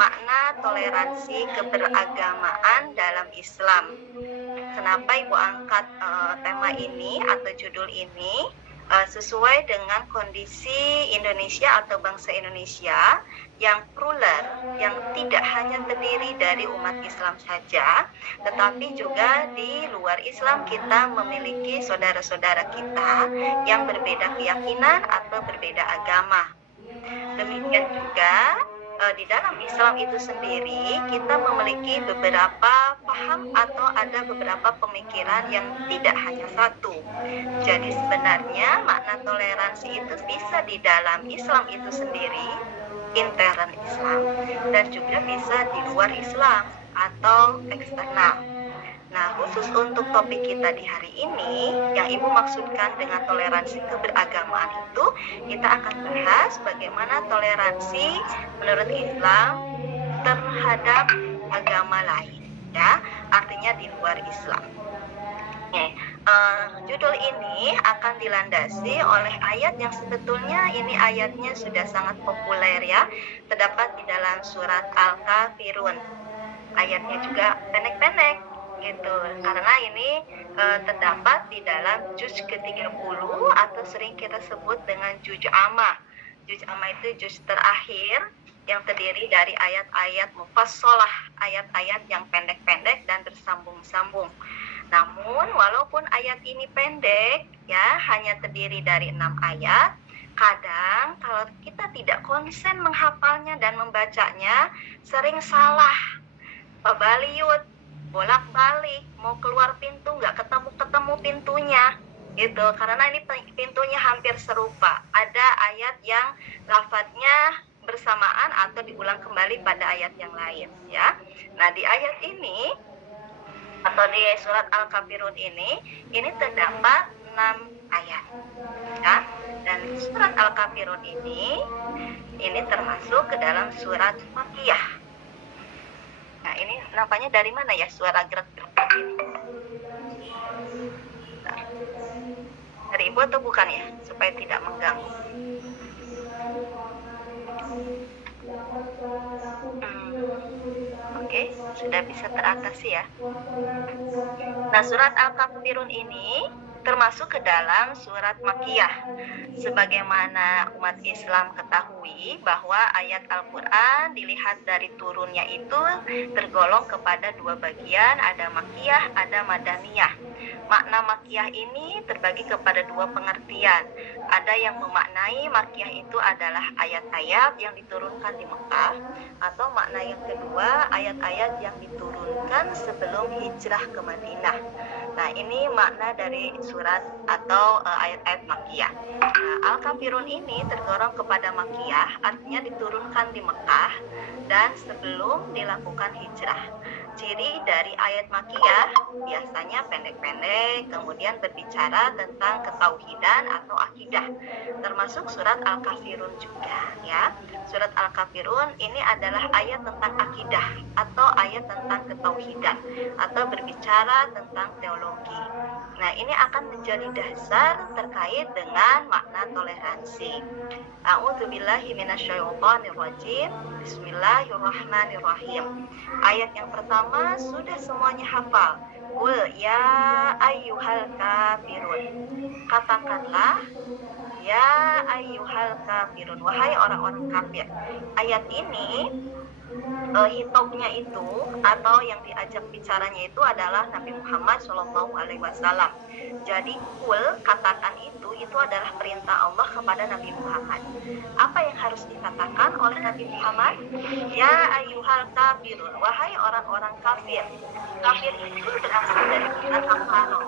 makna toleransi keberagamaan dalam Islam. Kenapa Ibu angkat tema ini atau judul ini? Sesuai dengan kondisi Indonesia atau bangsa Indonesia yang plural, yang tidak hanya terdiri dari umat Islam saja, tetapi juga di luar Islam kita memiliki saudara-saudara kita yang berbeda keyakinan atau berbeda agama. Demikian juga di dalam Islam itu sendiri kita memiliki beberapa paham atau ada beberapa pemikiran yang tidak hanya satu. Jadi sebenarnya makna toleransi itu bisa di dalam Islam itu sendiri, intern Islam, dan juga bisa di luar Islam atau eksternal. Nah, khusus untuk topik kita di hari ini, yang Ibu maksudkan dengan toleransi keberagamaan itu, kita akan bahas bagaimana toleransi menurut Islam terhadap agama lain, ya, artinya di luar Islam. Judul ini akan dilandasi oleh ayat yang sebetulnya ini ayatnya sudah sangat populer, ya, terdapat di dalam surat Al-Kafirun. Ayatnya juga pendek-pendek gitu, karena ini terdapat di dalam juz ke-30 atau sering kita sebut dengan juz amma. Juz amma itu juz terakhir yang terdiri dari ayat-ayat mufassalah, ayat-ayat yang pendek-pendek dan bersambung-sambung. Namun walaupun ayat ini pendek, ya, hanya terdiri dari 6 ayat, kadang kalau kita tidak konsen menghafalnya dan membacanya, sering salah, babaliut, bolak-balik, mau keluar pintu nggak ketemu pintunya gitu, karena ini pintunya hampir serupa. Ada ayat yang lafadznya bersamaan atau diulang kembali pada ayat yang lain, ya. Nah, di ayat ini atau di surat Al-Kafirun ini terdapat 6 ayat, ya. Dan surat Al-Kafirun ini termasuk ke dalam surat Makkiyah. Nah, ini nampaknya dari mana ya suara gerak-gerak ini? Nah, dari Ibu atau bukan ya? Supaya tidak mengganggu. Oke, sudah bisa teratasi ya. Nah, surat Al-Kafirun ini termasuk ke dalam surat Makkiyah. Sebagaimana umat Islam ketahui bahwa ayat Al-Quran dilihat dari turunnya itu tergolong kepada 2 bagian, ada Makkiyah, ada Madaniyah. Makna Makkiyah ini terbagi kepada 2 pengertian. Ada yang memaknai Makkiyah itu adalah ayat-ayat yang diturunkan di Mekah, atau makna yang kedua, ayat-ayat yang diturunkan sebelum hijrah ke Madinah. Nah, ini makna dari surat atau ayat-ayat Makkiyah. Nah, Al-Kafirun ini tergolong kepada Makkiyah, artinya diturunkan di Mekah dan sebelum dilakukan hijrah. Ciri dari ayat Makkiyah biasanya pendek-pendek, kemudian berbicara tentang ketauhidan atau akidah, termasuk surat Al-Kafirun juga, ya. Surat Al-Kafirun ini adalah ayat tentang akidah atau ayat tentang ketauhidan atau berbicara tentang teologi. Nah, ini akan menjadi dasar terkait dengan makna toleransi. A'udzubillahi minasyaitonirrajim. Bismillahirrahmanirrahim. Ayat yang pertama sudah semuanya hafal. Qul ya ayyuhal kafirun. Katakanlah, ya ayyuhal kafirun, wahai orang-orang kafir. Ayat ini hitobnya itu atau yang diajak bicaranya itu adalah Nabi Muhammad SAW. Jadi kul, katakan itu adalah perintah Allah kepada Nabi Muhammad. Apa yang harus dikatakan oleh Nabi Muhammad? Ya ayyuhal kafirun, wahai orang-orang kafir. Kafir itu berasal dari kata kafaro.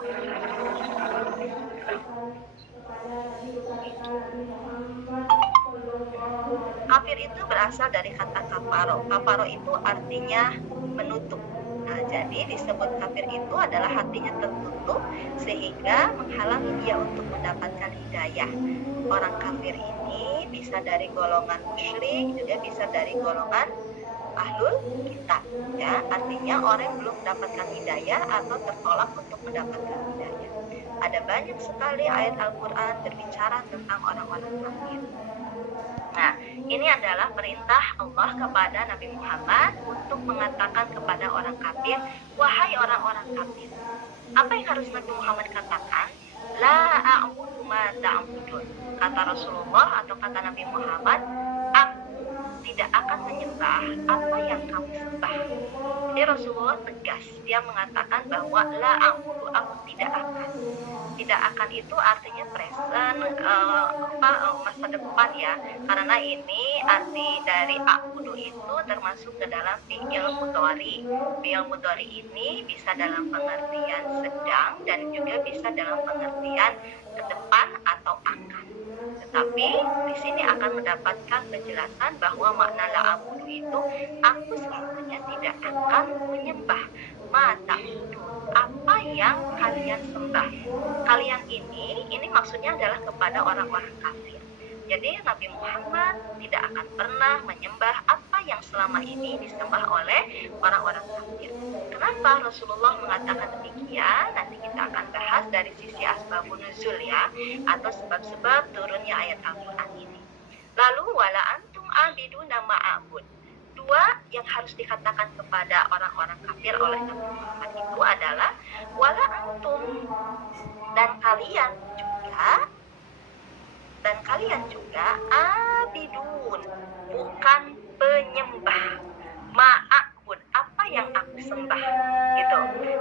Kafir itu berasal dari kata kafaro. Kafaro itu artinya menutup. Nah, jadi disebut kafir itu adalah hatinya tertutup sehingga menghalangi dia untuk mendapatkan hidayah. Orang kafir ini bisa dari golongan musyrik, juga bisa dari golongan ahlul kitab, ya, artinya orang yang belum mendapatkan hidayah atau tertolak untuk mendapatkan hidayah. Ada banyak sekali ayat Al-Quran berbicara tentang orang-orang kafir. Nah, ini adalah perintah Allah kepada Nabi Muhammad untuk mengatakan kepada orang kafir, wahai orang-orang kafir. Apa yang harus Nabi Muhammad katakan? La a'budu ma ta'budun. Kata Rasulullah atau kata Nabi Muhammad, aku tidak akan menyembah apa yang kamu sembah. Jadi Rasulullah tegas, dia mengatakan bahwa la a'budu, aku tidak akan. Tidak akan itu artinya present, masa depan ya, karena ini arti dari a'budu itu termasuk ke dalam fi'il mudhari. Fi'il mudhari ini bisa dalam pengertian sedang dan juga bisa dalam pengertian ke depan atau akan. Tetapi di sini akan mendapatkan penjelasan bahwa makna la'abudu itu aku selamanya tidak akan menyembah mata apa yang kalian sembah. Kalian ini maksudnya adalah kepada orang-orang kafir. Jadi Nabi Muhammad tidak akan pernah menyembah apa yang selama ini disembah oleh orang-orang kafir. Kenapa Rasulullah mengatakan demikian? Nanti kita akan bahas dari sisi asbabun nuzul ya, atau sebab-sebab turunnya ayat Al-Quran ini. Lalu wala antum abiduna ma'abud. Dua yang harus dikatakan kepada orang-orang kafir oleh Nabi Muhammad itu adalah wala antum, dan kalian juga abidun, bukan penyembah, ma'abud, apa yang aku sembah gitu.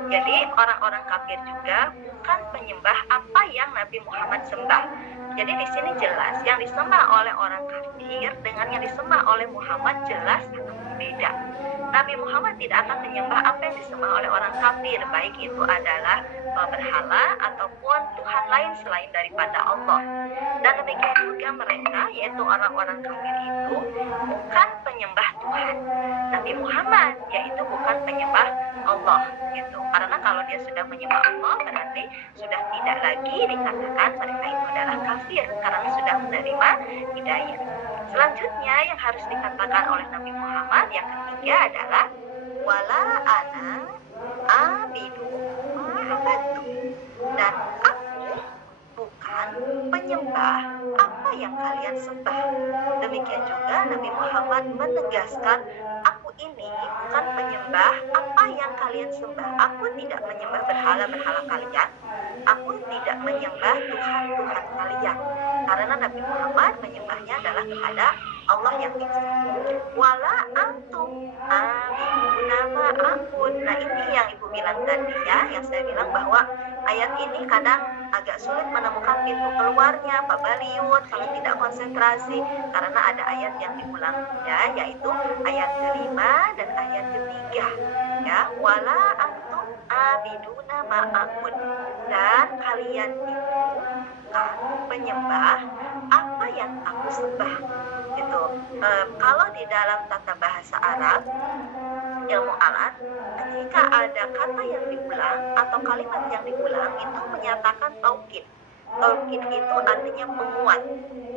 Jadi orang-orang kafir juga bukan penyembah apa yang Nabi Muhammad sembah. Jadi di sini jelas yang disembah oleh orang kafir dengan yang disembah oleh Muhammad jelas sangat berbeda. Nabi Muhammad tidak akan menyembah apa yang disembah oleh orang kafir, baik itu adalah berhala ataupun Tuhan lain selain daripada Allah. Dan demikian juga mereka, yaitu orang-orang kafir itu bukan penyembah Tuhan. Nabi Muhammad yaitu bukan penyembah Allah gitu. Karena kalau dia sudah menyembah Allah berarti sudah tidak lagi dikatakan mereka itu adalah kafir karena sudah menerima hidayah. Selanjutnya yang harus dikatakan oleh Nabi Muhammad yang ketiga adalah wala ana abidu ma'abadu, dan aku bukan penyembah apa yang kalian sembah. Demikian juga Nabi Muhammad menegaskan, aku ini bukan penyembah apa yang kalian sembah. Aku tidak menyembah berhala-berhala kalian. Aku tidak menyembah Tuhan-Tuhan kalian. Karena Nabi Muhammad menyembahnya adalah kepada Allah yang esa. Wala antum abiduna ma'abud. Nah ini yang Ibu bilang tadi ya, yang saya bilang bahwa ayat ini kadang agak sulit menemukan pintu keluarnya, Pak Baliut, kalau tidak konsentrasi, karena ada ayat yang diulang ya, yaitu ayat kelima dan ayat ketiga ya, wala antum abiduna ma'abud, dan kalian itu bukan penyembah apa yang aku sembah gitu. Kalau di dalam tata bahasa Arab ilmu alat, ketika ada kata yang diulang atau kalimat yang diulang itu menyatakan taukid. Taukid itu artinya menguat.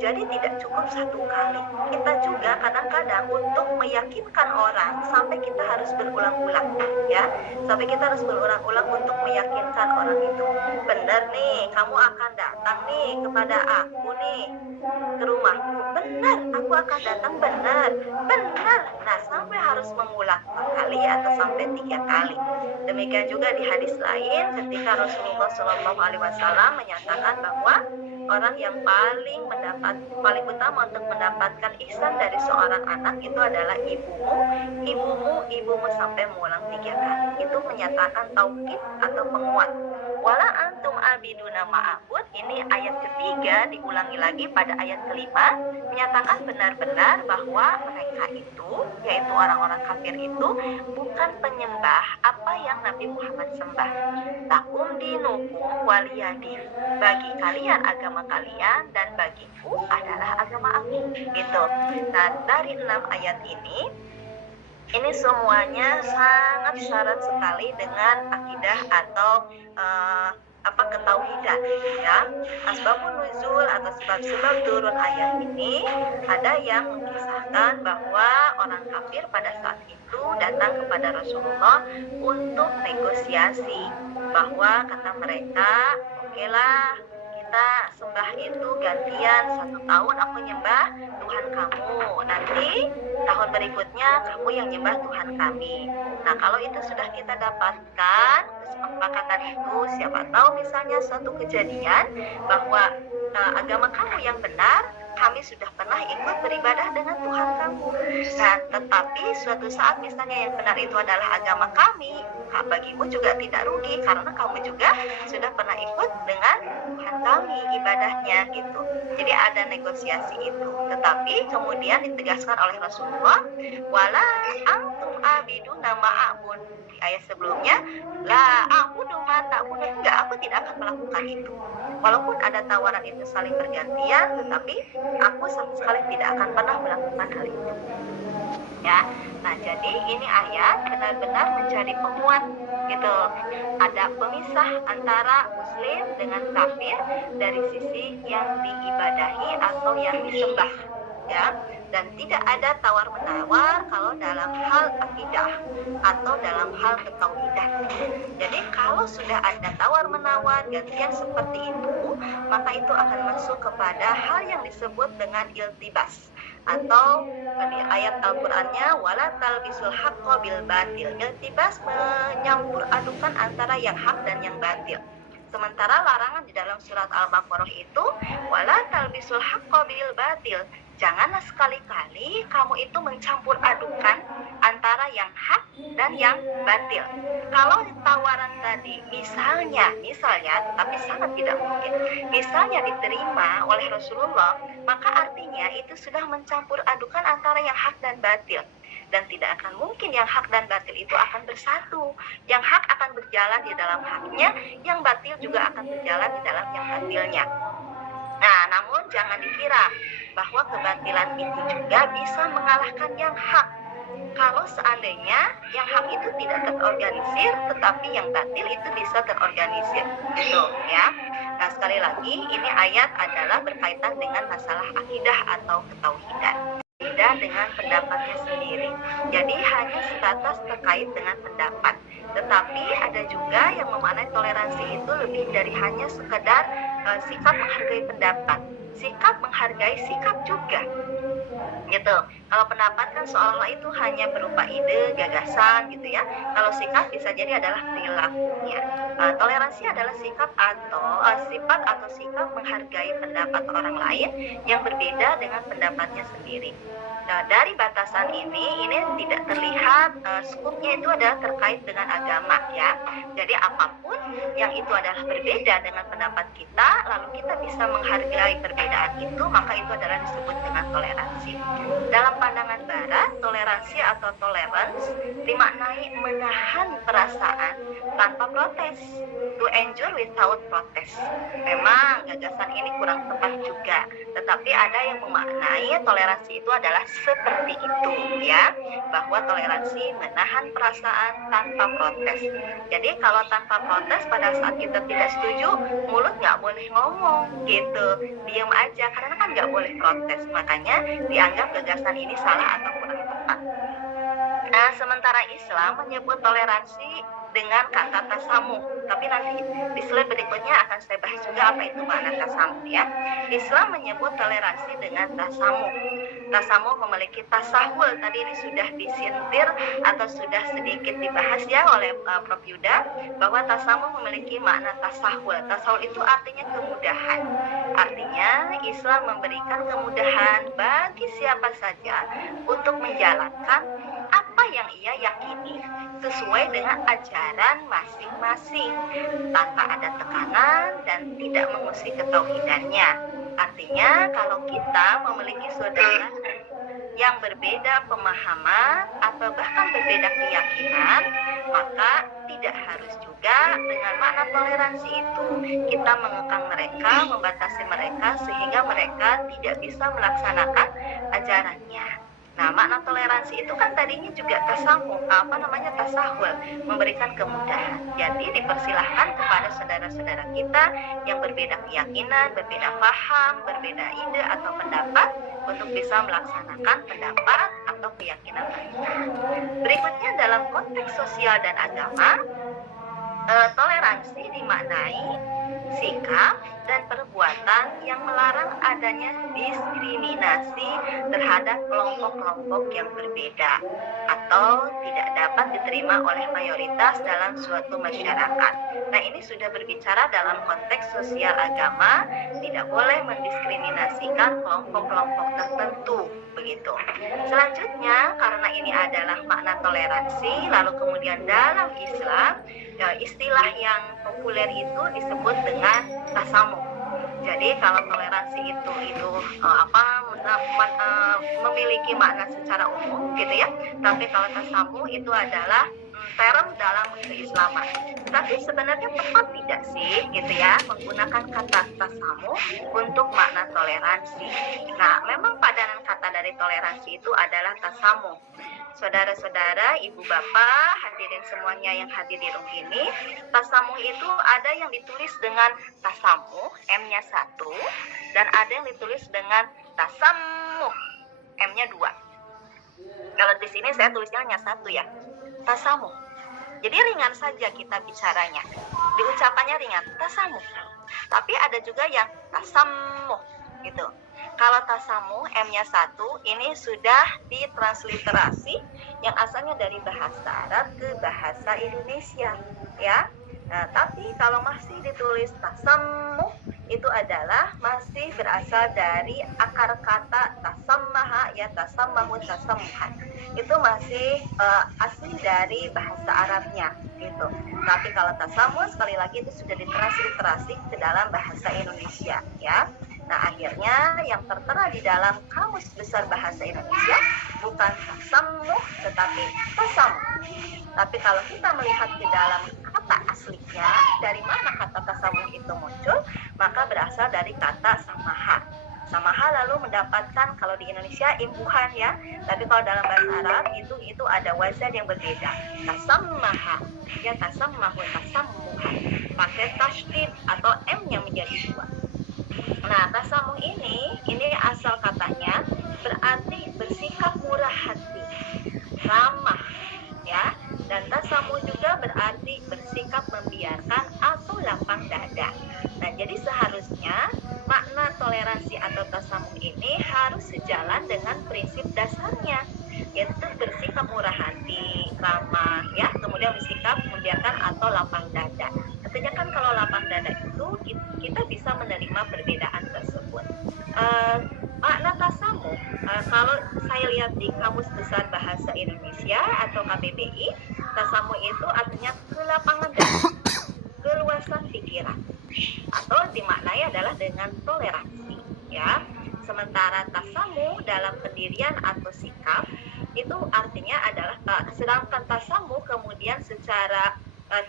Jadi tidak cukup satu kali. Kita juga kadang-kadang untuk meyakinkan orang sampai kita harus berulang-ulang ya. Sampai kita harus berulang-ulang untuk meyakinkan orang itu. Benar nih, kamu akan datang nih kepada aku nih ke rumahku. Benar, aku akan datang, benar. Benar. Nah, sampai harus mengulang 2 kali atau sampai 3 kali. Demikian juga di hadis lain ketika Rasulullah SAW menyatakan bahwa orang yang paling utama untuk mendapatkan ihsan dari seorang anak itu adalah ibumu sampai mengulang 3 kali. Itu menyatakan taukid atau penguat. Wala antum abiduna ma'abud, ini ayat ketiga diulangi lagi pada ayat kelima, menyatakan benar-benar bahwa mereka itu, yaitu orang-orang kafir itu, bukan penyembah apa yang Nabi Muhammad sembah. Lakum dinukum waliyadin, bagi kalian agama kalian dan bagiku adalah agama aku gitu. Nah dari 6 ayat ini semuanya sangat syarat sekali dengan akidah atau ketauhidan ya. Asbabun nuzul atau sebab-sebab turun ayat ini ada yang mengisahkan bahwa orang kafir pada saat itu datang kepada Rasulullah untuk negosiasi, bahwa kata mereka, oke lah kita sembah itu gantian, 1 tahun aku nyembah Tuhan kamu. Nanti tahun berikutnya kamu yang nyembah Tuhan kami. Nah, kalau itu sudah kita dapatkan kesepakatan itu, siapa tahu misalnya suatu kejadian bahwa agama kamu yang benar, kami sudah pernah ikut beribadah dengan Tuhan kamu. Nah, tetapi suatu saat misalnya yang benar itu adalah agama kami, bagimu juga tidak rugi karena kamu juga sudah pernah ikut dengan Tuhan kami ibadahnya gitu. Jadi ada negosiasi itu. Tetapi kemudian ditegaskan oleh Rasulullah, wala antum abiduna ma'abun. Di ayat sebelumnya, la a'budu ma ta'budun. Enggak, aku tidak akan melakukan itu. Walaupun ada tawaran itu saling bergantian, tetapi aku sama sekali tidak akan pernah melakukan hal itu. Ya, nah jadi ini ayat benar-benar menjadi penguat gitu. Ada pemisah antara Muslim dengan kafir dari sisi yang diibadahi atau yang disembah, ya. Dan tidak ada tawar-menawar kalau dalam hal akidah atau dalam hal ketauhidan. Jadi kalau sudah ada tawar-menawar gantian seperti itu, maka itu akan masuk kepada hal yang disebut dengan iltibas. Atau di ayat Al-Qur'annya wala talbisul haqqo bil batil. Iltibas menyampur adukan antara yang hak dan yang batil. Sementara larangan di dalam surat Al-Baqarah itu wala talbisul haqqo bil batil. Janganlah sekali-kali kamu itu mencampur adukan antara yang hak dan yang batil. Kalau tawaran tadi misalnya, tapi sangat tidak mungkin, misalnya diterima oleh Rasulullah, maka artinya itu sudah mencampur adukan antara yang hak dan batil. Dan tidak akan mungkin yang hak dan batil itu akan bersatu. Yang hak akan berjalan di dalam haknya, yang batil juga akan berjalan di dalam yang batilnya. Nah, namun jangan dikira bahwa kebatilan itu juga bisa mengalahkan yang hak. Kalau seandainya yang hak itu tidak terorganisir, tetapi yang batil itu bisa terorganisir, gitu ya. Nah, sekali lagi ini ayat adalah berkaitan dengan masalah akidah atau ketauhidan, tidak dengan pendapatnya sendiri. Jadi hanya sebatas terkait dengan pendapat. Tetapi ada juga yang memaknai toleransi itu lebih dari hanya sekedar sikap menghargai pendapat, sikap menghargai sikap juga, gitu. Kalau pendapat kan seolah-olah itu hanya berupa ide, gagasan, gitu ya. Kalau sikap bisa jadi adalah perilakunya. Toleransi adalah sikap atau sifat atau sikap menghargai pendapat orang lain yang berbeda dengan pendapatnya sendiri. Nah, dari batasan ini tidak terlihat skupnya itu adalah terkait dengan agama, ya. Jadi apapun yang itu adalah berbeda dengan pendapat kita, lalu kita bisa menghargai perbedaan itu, maka itu adalah disebut dengan toleransi. Dalam pandangan Barat, toleransi atau tolerance dimaknai menahan perasaan tanpa protes, to endure without protest. Memang gagasan ini kurang tepat juga, tetapi ada yang memaknai toleransi itu adalah seperti itu, ya, bahwa toleransi menahan perasaan tanpa protes. Jadi kalau tanpa protes pada saat kita tidak setuju, mulut nggak boleh ngomong, gitu, diam aja karena kan nggak boleh protes. Makanya dianggap gagasan ini salah atau kurang tepat. Nah, sementara Islam menyebut toleransi dengan kata tasamuh. Tapi nanti di slide berikutnya akan saya bahas juga apa itu makna tasamuh, ya. Islam menyebut toleransi dengan tasamuh. Tasamuh memiliki tasahul. Tadi ini sudah disintir atau sudah sedikit dibahas ya oleh Prof. Yuda, bahwa tasamuh memiliki makna tasahul. Tasahul itu artinya kemudahan. Artinya Islam memberikan kemudahan bagi siapa saja untuk menjalankan apa yang ia yakini sesuai dengan ajaran masing-masing tanpa ada tekanan dan tidak mengusik ketauhidannya. Artinya kalau kita memiliki saudara yang berbeda pemahaman atau bahkan berbeda keyakinan, maka tidak harus juga dengan makna toleransi itu kita mengekang mereka, membatasi mereka sehingga mereka tidak bisa melaksanakan ajarannya. Nah, makna toleransi itu kan tadinya juga tasahul, memberikan kemudahan. Jadi dipersilahkan kepada saudara-saudara kita yang berbeda keyakinan, berbeda paham, berbeda ide atau pendapat untuk bisa melaksanakan pendapat atau keyakinan mereka. Berikutnya dalam konteks sosial dan agama, toleransi dimaknai sikap dan perbuatan yang melarang adanya diskriminasi terhadap kelompok-kelompok yang berbeda atau tidak dapat diterima oleh mayoritas dalam suatu masyarakat. Nah, ini sudah berbicara dalam konteks sosial agama, tidak boleh mendiskriminasikan kelompok-kelompok tertentu, begitu. Selanjutnya, karena ini adalah makna toleransi, lalu kemudian dalam Islam istilah yang populer itu disebut dengan tasamuh. Jadi kalau toleransi itu memiliki makna secara umum gitu ya. Tapi kalau tasamuh itu adalah term dalam keislaman. Tapi sebenarnya tepat tidak sih gitu ya menggunakan kata tasamuh untuk makna toleransi. Nah, memang padanan kata dari toleransi itu adalah tasamuh. Saudara-saudara, ibu bapak, hadirin semuanya yang hadir di room ini, tasamuh itu ada yang ditulis dengan tasamuh, M-nya 1, dan ada yang ditulis dengan tasamuh, M-nya 2. Kalau di sini saya tulisnya hanya 1 ya, tasamuh. Jadi ringan saja kita bicaranya, diucapannya ringan, tasamuh. Tapi ada juga yang tasamuh gitu. Kalau tasamuh M-nya 1 ini sudah ditransliterasi yang asalnya dari bahasa Arab ke bahasa Indonesia ya. Nah, tapi kalau masih ditulis tasamuh itu adalah masih berasal dari akar kata tasammaha ya, tasammahu, tasammuhan. Itu masih asli dari bahasa Arabnya gitu. Tapi kalau tasamuh sekali lagi itu sudah ditransliterasi ke dalam bahasa Indonesia ya. Nah, akhirnya yang tertera di dalam Kamus Besar Bahasa Indonesia bukan tasamuh tetapi tasamuh. Tapi kalau kita melihat ke dalam kata aslinya, dari mana kata tasamuh itu muncul, maka berasal dari kata samaha. Samaha lalu mendapatkan kalau di Indonesia imbuhan ya, tapi kalau dalam bahasa Arab itu ada wazan yang berbeda. Tasammaha ya, tasammahu, tasammuhan. Pakai tasydid atau M-nya menjadi 2. Nah, tasamuh ini asal katanya berarti bersikap murah hati, ramah, ya. Dan tasamuh juga berarti bersikap membiarkan atau lapang dada. Nah, jadi seharusnya makna toleransi atau tasamuh ini harus sejalan dengan prinsip dasarnya, yaitu bersikap murah hati, ramah, ya. Kemudian bersikap membiarkan atau lapang dada. Artinya kan kalau lapang dada itu kita bisa menerima perbedaan tersebut. Makna tasamuh, kalau saya lihat di Kamus Besar Bahasa Indonesia atau KBBI, tasamuh itu artinya kelapangan dada, keluasan pikiran, atau dimaknai adalah dengan toleransi, ya. Sementara tasamuh dalam pendirian atau sikap itu artinya adalah, sedangkan tasamuh kemudian secara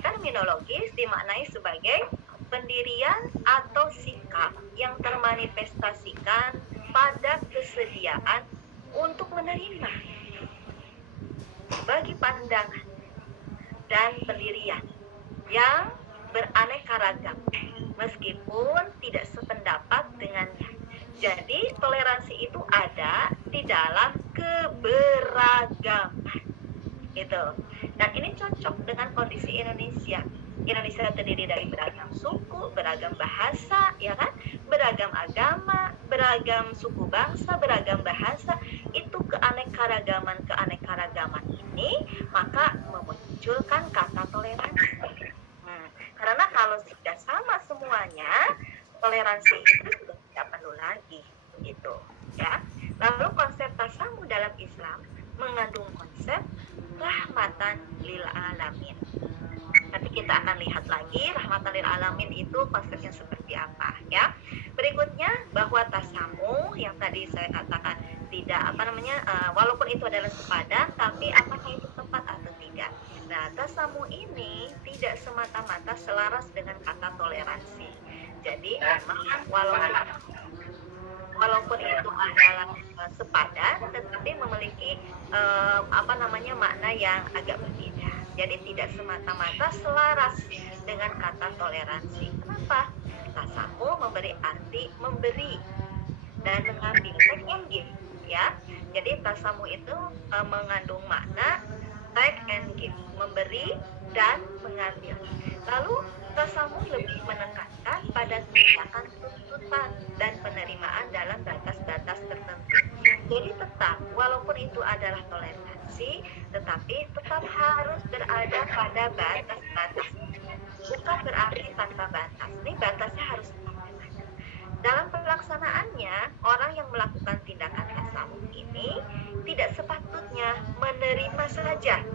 terminologis dimaknai sebagai pendirian atau sikap yang termanifestasikan pada kesediaan untuk menerima bagi pandangan dan pendirian yang beraneka ragam meskipun tidak sependapat dengannya. Jadi toleransi itu ada di dalam keberagaman gitu. Dan ini cocok dengan kondisi Indonesia. Indonesia terdiri dari beragam suku, beragam bahasa, ya kan? Beragam agama, beragam suku bangsa, beragam bahasa. Itu keanekaragaman ini maka memunculkan kata toleransi. Karena kalau sudah sama semuanya, toleransi itu sudah tidak perlu lagi, gitu, ya. Lalu konsep tasamuh dalam Islam mengandung konsep rahmatan lil alamin. Nanti kita akan lihat lagi rahmatan lil alamin itu konsepnya seperti apa ya. Berikutnya bahwa tasamuh yang tadi saya katakan tidak walaupun itu adalah sepadan, tapi apakah itu tepat atau tidak. Nah, tasamuh ini tidak semata-mata selaras dengan kata toleransi. Jadi memang walaupun itu adalah sepadan, tetapi memiliki makna yang agak berbeda. Jadi tidak semata-mata selaras dengan kata toleransi. Kenapa? Tasamuh memberi arti memberi dan mengambil, take and give, ya. Jadi tasamuh itu mengandung makna take and give, memberi dan mengambil. Lalu tasamuh lebih menekankan pada tindakan tuntutan dan penerimaan dalam batas-batas tertentu. Jadi tetap, walaupun itu adalah toleransi, tetapi tetap harus berada pada batas-batas. Bukan berarti tanpa batas. Ini batasnya harus tetap ada. Dalam pelaksanaannya, orang yang melakukan tindakan tasamuh ini tidak sepatutnya menerima saja.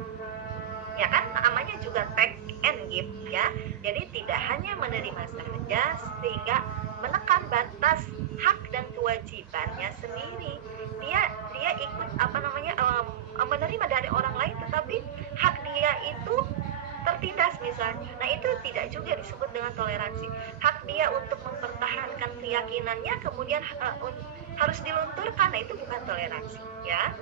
Ya kan, namanya juga take and give ya. Jadi tidak hanya menerima saja sehingga menekan batas hak dan kewajibannya sendiri. Dia ikut menerima dari orang lain, tetapi hak dia itu tertindas misalnya. Nah, itu tidak juga disebut dengan toleransi. Hak dia untuk mempertahankan keyakinannya kemudian harus dilunturkan. Nah, itu bukan toleransi ya.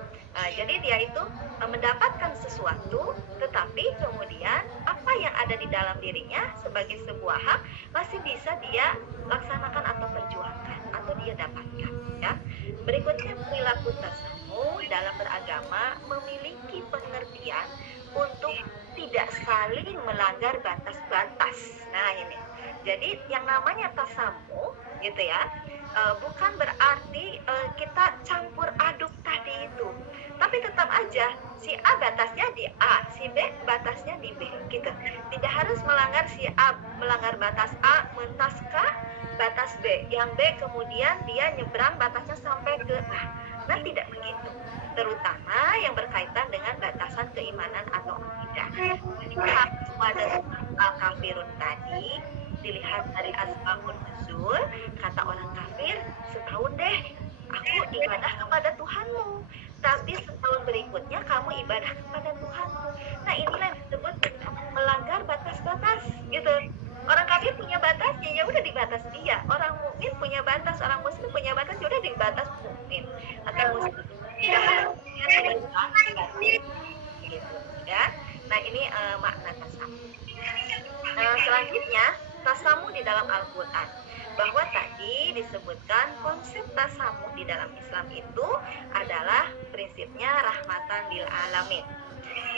Jadi dia itu mendapatkan sesuatu, tetapi kemudian apa yang ada di dalam dirinya sebagai sebuah hak masih bisa dia laksanakan atau perjuangkan atau dia dapatkan ya. Berikutnya, perilaku tasamuh dalam beragama memiliki pengertian untuk tidak saling melanggar batas-batas. Nah, ini. Jadi yang namanya tasamuh gitu ya, bukan berarti kita campur aduk tadi itu. Tapi tetap aja si A batasnya di A, si B batasnya di B gitu. Tidak harus melanggar si A melanggar batas A mentas ke batas B, yang B kemudian dia nyebrang batasnya sampai ke A. Nah, tidak begitu. Terutama yang berkaitan dengan batasan keimanan atau akidah. Jadi pada al-kafirun tadi dilihat dari asbabun nuzul, kata orang kafir, setahun deh aku ibadah kepada Tuhanmu, tapi setahun berikutnya kamu ibadah kepada Tuhanmu. Nah, inilah yang disebut melanggar batas-batas gitu. Orang kafir punya batasnya, ya udah di batas dia. Orang mukmin punya batas, orang muslim punya batas, ya udah di batas mukmin. Maka muslim tidak harus gitu ya. Nah, ini makna tasamuh. Selanjutnya, tasamuh di dalam Al-Quran. Bahwa tadi disebutkan konsep tasamuh di dalam Islam itu adalah prinsipnya rahmatan lil alamin.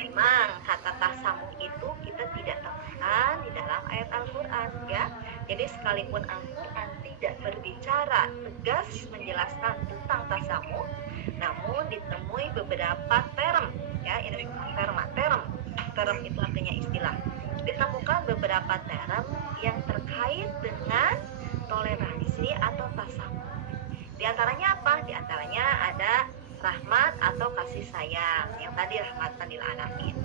Memang kata tasamuh itu kita tidak temukan di dalam ayat Al-Quran ya. Jadi sekalipun Al-Quran tidak berbicara tegas menjelaskan tentang tasamuh, namun ditemui beberapa term ya, ini term itu artinya istilah. Ditemukan beberapa term yang terkait dengan toleransi atau tasamuh. Di antaranya apa? Di antaranya ada rahmat atau kasih sayang. Yang tadi rahmatan lil alamin.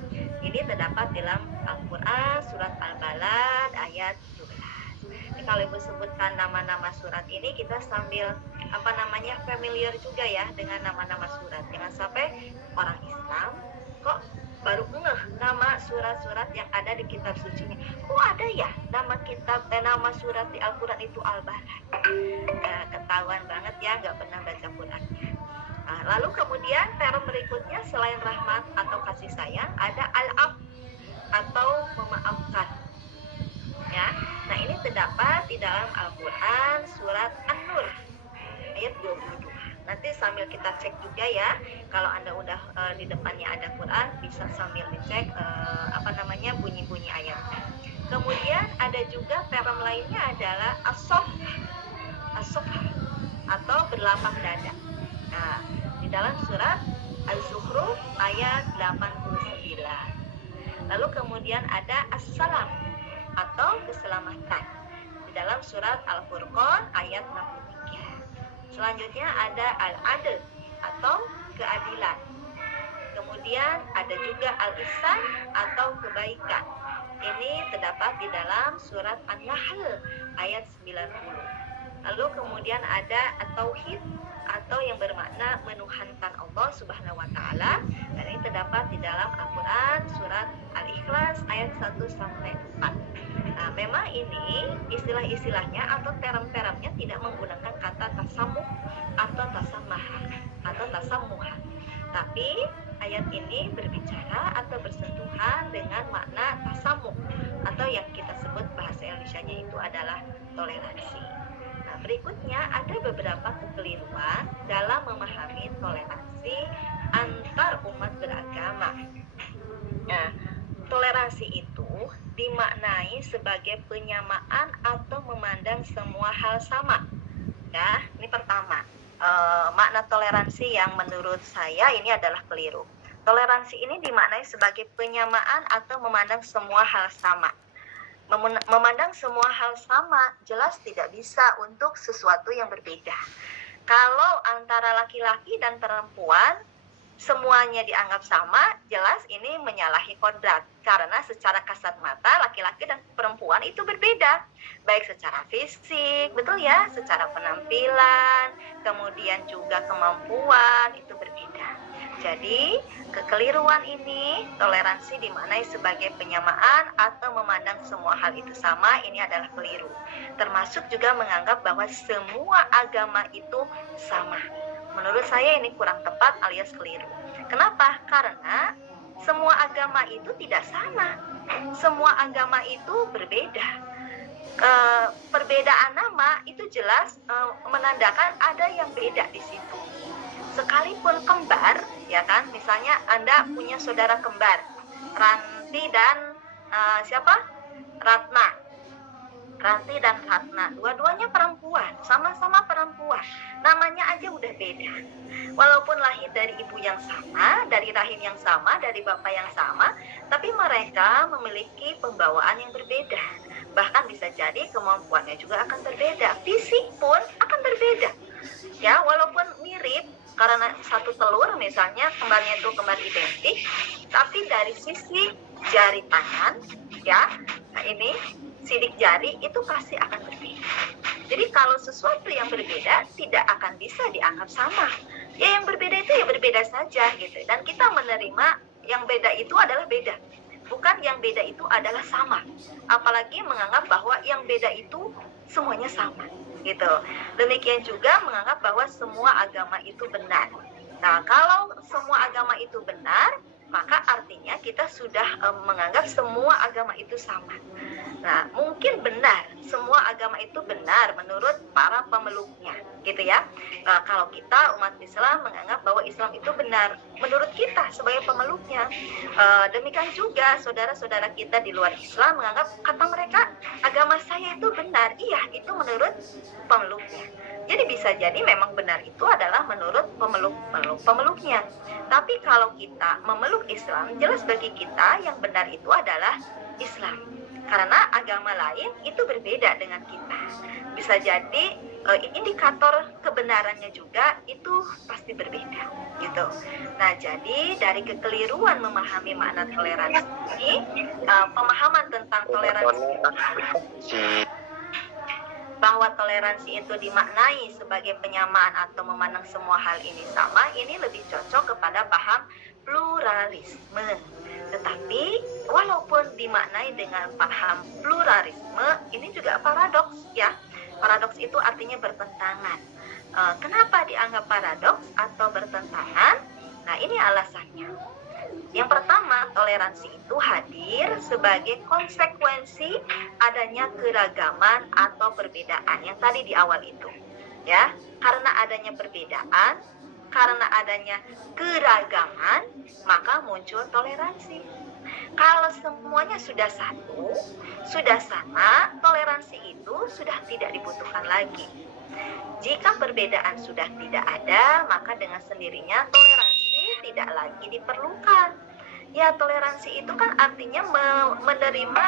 Ini terdapat dalam Al-Quran surat Al-Balad ayat 17. Jadi kalau Ibu sebutkan nama-nama surat ini, kita sambil familiar juga ya dengan nama-nama surat. Jangan sampai orang Islam kok baru ngeh nama surat-surat yang ada di kitab suci ini. Oh, ada ya nama surat di Al-Quran itu Al-Balad. Ketahuan banget ya nggak pernah baca Qurannya. Lalu kemudian term berikutnya selain rahmat atau kasih sayang ada al-af atau memaafkan ya. Nah, ini terdapat di dalam Al-Quran surat An-Nur ayat 22. Nanti sambil kita cek juga ya, kalau Anda udah di depannya ada Quran, bisa sambil dicek bunyi-bunyi ayatnya. Kemudian ada juga term lainnya adalah as-safh atau berlapang dada. Nah, di dalam surat Az-Zukhruf ayat 89. Lalu kemudian ada as-salam atau keselamatan di dalam surat Al-Furqan ayat 63. Selanjutnya ada al-adl atau keadilan. Kemudian ada juga al-ihsan atau kebaikan. Ini terdapat di dalam surat An-Nahl ayat 90. Lalu kemudian ada at-tauhid atau yang bermakna menuhankan Allah Subhanahu wa taala. Dan ini terdapat di dalam Al-Quran surat Al-Ikhlas ayat 1 sampai 4. Nah, memang ini istilah-istilahnya atau term-termnya tidak menggunakan kata tasamuh atau tasamaha atau tasamuha. Tapi ayat ini berbicara atau bersentuhan dengan makna tasamuh atau yang kita sebut bahasa Indonesianya itu adalah toleransi. Nah, berikutnya ada beberapa kekeliruan dalam memahami toleransi antar umat beragama. Nah, toleransi itu dimaknai sebagai penyamaan atau memandang semua hal sama. Ya, ini pertama. Makna toleransi yang menurut saya ini adalah keliru. Toleransi ini dimaknai sebagai penyamaan atau memandang semua hal sama. Memandang semua hal sama jelas tidak bisa untuk sesuatu yang berbeda. Kalau antara laki-laki dan perempuan semuanya dianggap sama, jelas ini menyalahi kodrat. Karena secara kasat mata laki-laki dan perempuan itu berbeda. Baik secara fisik, betul ya, secara penampilan, kemudian juga kemampuan, itu berbeda. Jadi, kekeliruan ini, toleransi dimaknai sebagai penyamaan atau memandang semua hal itu sama, ini adalah keliru. Termasuk juga menganggap bahwa semua agama itu sama. Menurut saya ini kurang tepat alias keliru. Kenapa? Karena semua agama itu tidak sama. Semua agama itu berbeda. Perbedaan nama itu jelas menandakan ada yang beda di situ. Sekalipun kembar, ya kan? Misalnya Anda punya saudara kembar, Ranti dan Ratna. Ranti dan Ratna, dua-duanya perempuan, sama-sama perempuan, namanya aja udah beda. Walaupun lahir dari ibu yang sama, dari rahim yang sama, dari bapak yang sama, tapi mereka memiliki pembawaan yang berbeda. Bahkan bisa jadi kemampuannya juga akan berbeda, fisik pun akan berbeda. Ya, walaupun mirip, karena satu telur misalnya, kembarnya itu kembar identik, tapi dari sisi jari tangan, ya, nah ini sidik jari itu pasti akan berbeda. Jadi kalau sesuatu yang berbeda tidak akan bisa dianggap sama. Ya yang berbeda itu ya berbeda saja gitu. Dan kita menerima yang beda itu adalah beda. Bukan yang beda itu adalah sama. Apalagi menganggap bahwa yang beda itu semuanya sama gitu. Demikian juga menganggap bahwa semua agama itu benar. Nah, kalau semua agama itu benar, maka artinya kita sudah menganggap semua agama itu sama. Nah, mungkin benar, semua agama itu benar menurut para pemeluknya, gitu ya. Nah, kalau kita umat Islam menganggap bahwa Islam itu benar menurut kita sebagai pemeluknya. Demikian juga saudara-saudara kita di luar Islam menganggap kata mereka agama saya itu benar. Iya, itu menurut pemeluknya. Jadi bisa jadi memang benar itu adalah menurut pemeluknya. Tapi kalau kita memeluk Islam, jelas bagi kita yang benar itu adalah Islam. Karena agama lain itu berbeda dengan kita. Bisa jadi indikator kebenarannya juga itu pasti berbeda, gitu. Nah, jadi dari kekeliruan memahami makna toleransi ini, pemahaman tentang toleransi bahwa toleransi itu dimaknai sebagai penyamaan atau memandang semua hal ini sama, ini lebih cocok kepada paham pluralisme. Tetapi walaupun dimaknai dengan paham pluralisme, ini juga paradoks ya. Paradoks itu artinya bertentangan. Kenapa dianggap paradoks atau bertentangan? Nah, ini alasannya. Yang pertama, toleransi itu hadir sebagai konsekuensi adanya keragaman atau perbedaan yang tadi di awal itu. Ya, karena adanya perbedaan, karena adanya keragaman, maka muncul toleransi. Kalau semuanya sudah satu, sudah sama, toleransi itu sudah tidak dibutuhkan lagi. Jika perbedaan sudah tidak ada, maka dengan sendirinya toleransi tidak lagi diperlukan. Ya, toleransi itu kan artinya menerima,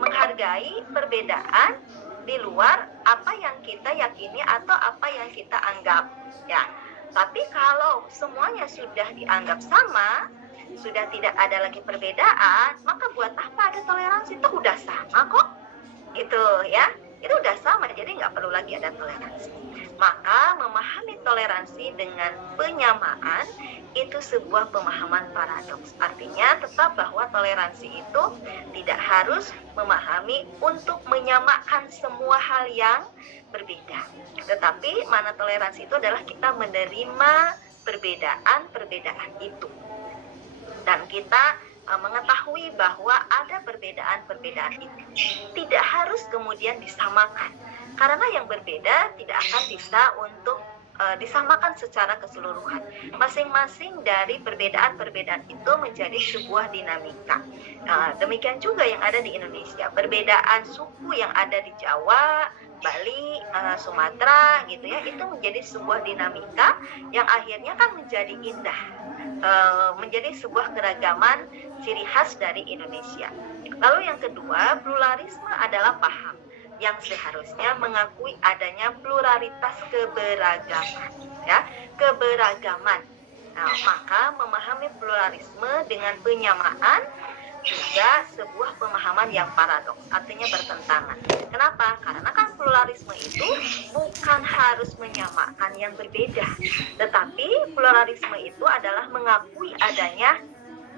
menghargai perbedaan di luar apa yang kita yakini atau apa yang kita anggap. Ya, tapi kalau semuanya sudah dianggap sama, sudah tidak ada lagi perbedaan, maka buat apa ada toleransi? Itu udah sama kok, gitu ya. Itu udah sama, jadi nggak perlu lagi ada toleransi. Maka memahami toleransi dengan penyamaan itu sebuah pemahaman paradoks. Artinya tetap bahwa toleransi itu tidak harus memahami untuk menyamakan semua hal yang berbeda. Tetapi mana toleransi itu adalah kita menerima perbedaan-perbedaan itu. Dan kita mengetahui bahwa ada perbedaan-perbedaan itu tidak harus kemudian disamakan, karena yang berbeda tidak akan bisa untuk disamakan secara keseluruhan. Masing-masing dari perbedaan-perbedaan itu menjadi sebuah dinamika. Demikian juga yang ada di Indonesia. Perbedaan suku yang ada di Jawa, Bali, Sumatera gitu ya, itu menjadi sebuah dinamika yang akhirnya kan menjadi indah, menjadi sebuah keragaman ciri khas dari Indonesia. Lalu yang kedua, pluralisme adalah paham yang seharusnya mengakui adanya pluralitas keberagaman, ya, keberagaman. Nah, maka memahami pluralisme dengan penyamaan juga sebuah pemahaman yang paradoks, artinya bertentangan. Kenapa? Karena kan pluralisme itu bukan harus menyamakan yang berbeda, tetapi pluralisme itu adalah mengakui adanya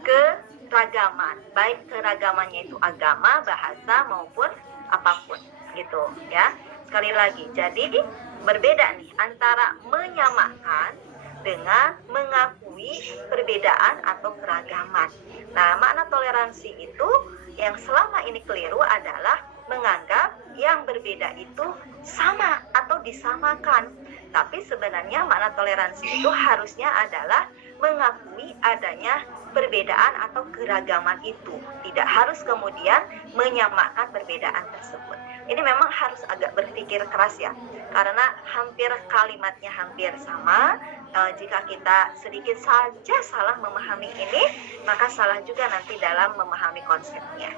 keragaman, baik keragamannya itu agama, bahasa maupun apapun, gitu ya. Sekali lagi, jadi berbeda nih antara menyamakan dengan mengakui perbedaan atau keragaman. Nah, makna toleransi itu yang selama ini keliru adalah menganggap yang berbeda itu sama atau disamakan. Tapi sebenarnya makna toleransi itu harusnya adalah mengakui adanya perbedaan atau keragaman itu. Tidak harus kemudian menyamakan perbedaan tersebut. Ini memang harus agak berpikir keras ya, karena hampir kalimatnya hampir sama. Jika kita sedikit saja salah memahami ini, maka salah juga nanti dalam memahami konsepnya.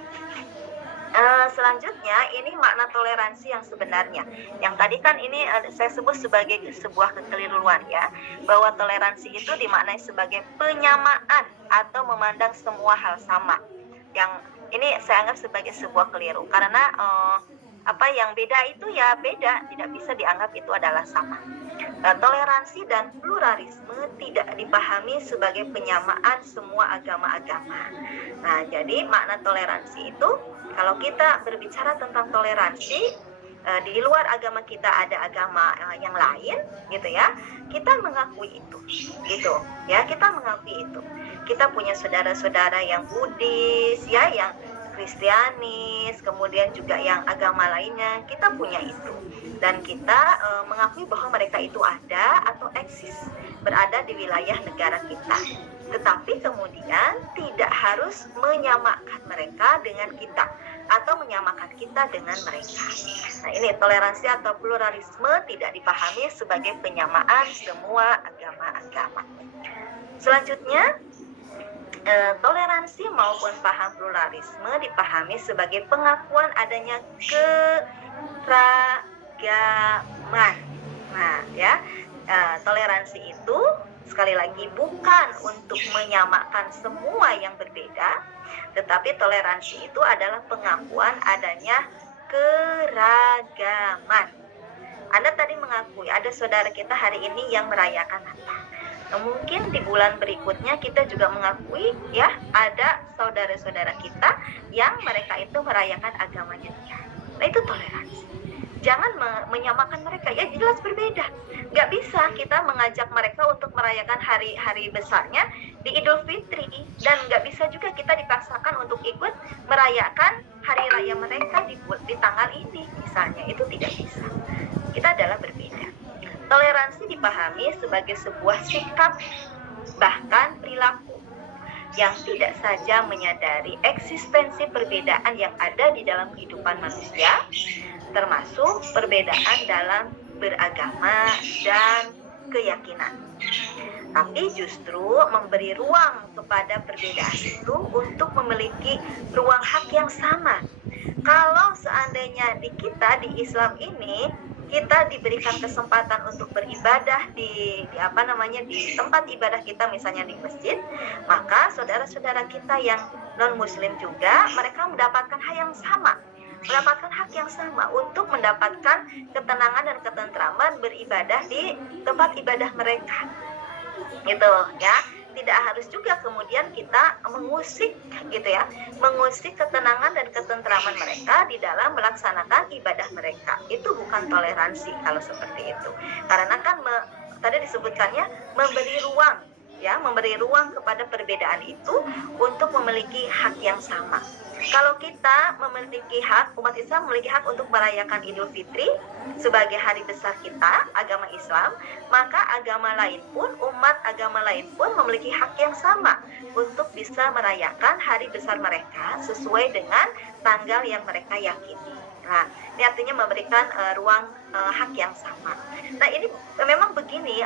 Selanjutnya ini makna toleransi yang sebenarnya. Yang tadi kan ini saya sebut sebagai sebuah kekeliruan ya, bahwa toleransi itu dimaknai sebagai penyamaan atau memandang semua hal sama. Yang ini saya anggap sebagai sebuah keliru, karena apa yang beda itu ya beda, tidak bisa dianggap itu adalah sama. Toleransi dan pluralisme tidak dipahami sebagai penyamaan semua agama-agama. Nah, jadi makna toleransi itu, kalau kita berbicara tentang toleransi, di luar agama kita ada agama yang lain, gitu ya, kita mengakui itu, gitu ya, kita mengakui itu. Kita punya saudara-saudara yang Buddhis, ya, yang Kristianis, kemudian juga yang agama lainnya, kita punya itu. Dan kita mengakui bahwa mereka itu ada atau eksis, berada di wilayah negara kita. Tetapi kemudian tidak harus menyamakan mereka dengan kita, atau menyamakan kita dengan mereka. Nah, ini toleransi atau pluralisme tidak dipahami sebagai penyamaan semua agama-agama. Selanjutnya, toleransi maupun paham pluralisme dipahami sebagai pengakuan adanya keragaman. Nah, ya, toleransi itu sekali lagi bukan untuk menyamakan semua yang berbeda, tetapi toleransi itu adalah pengakuan adanya keragaman. Anda tadi mengakui ada saudara kita hari ini yang merayakan Natal. Mungkin di bulan berikutnya kita juga mengakui ya ada saudara-saudara kita yang mereka itu merayakan agamanya dia. Nah, itu toleransi. Jangan menyamakan mereka, ya jelas berbeda. Gak bisa kita mengajak mereka untuk merayakan hari-hari besarnya di Idul Fitri, dan gak bisa juga kita dipaksakan untuk ikut merayakan hari raya mereka di tanggal ini misalnya. Itu tidak bisa. Kita adalah berbeda. Toleransi dipahami sebagai sebuah sikap, bahkan perilaku, yang tidak saja menyadari eksistensi perbedaan yang ada di dalam kehidupan manusia, termasuk perbedaan dalam beragama dan keyakinan, tapi justru memberi ruang kepada perbedaan itu untuk memiliki ruang hak yang sama. Kalau seandainya di Islam ini kita diberikan kesempatan untuk beribadah di tempat ibadah kita, misalnya di masjid, maka saudara-saudara kita yang non muslim juga mereka mendapatkan hak yang sama, untuk mendapatkan ketenangan dan ketentraman beribadah di tempat ibadah mereka, gitu ya. Tidak harus juga kemudian kita mengusik ketenangan dan ketentraman mereka di dalam melaksanakan ibadah mereka. Itu bukan toleransi kalau seperti itu. Karena kan tadi disebutkannya memberi ruang kepada perbedaan itu untuk memiliki hak yang sama. Kalau kita memiliki hak, umat Islam memiliki hak untuk merayakan Idul Fitri sebagai hari besar kita, agama Islam, maka agama lain pun, umat agama lain pun memiliki hak yang sama untuk bisa merayakan hari besar mereka sesuai dengan tanggal yang mereka yakini. Nah, ini artinya memberikan ruang hak yang sama. Nah, ini memang begini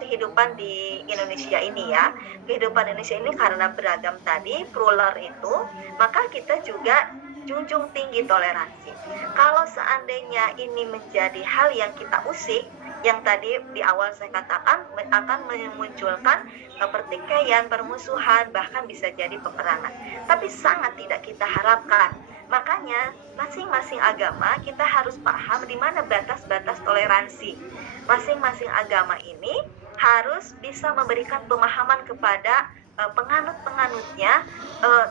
kehidupan di Indonesia ini ya. Kehidupan Indonesia ini karena beragam tadi, plural itu, maka kita juga junjung tinggi toleransi. Kalau seandainya ini menjadi hal yang kita usik, yang tadi di awal saya katakan akan memunculkan pertikaian, permusuhan, bahkan bisa jadi peperangan. Tapi sangat tidak kita harapkan. Makanya masing-masing agama kita harus paham di mana batas-batas toleransi. Masing-masing agama ini harus bisa memberikan pemahaman kepada penganut-penganutnya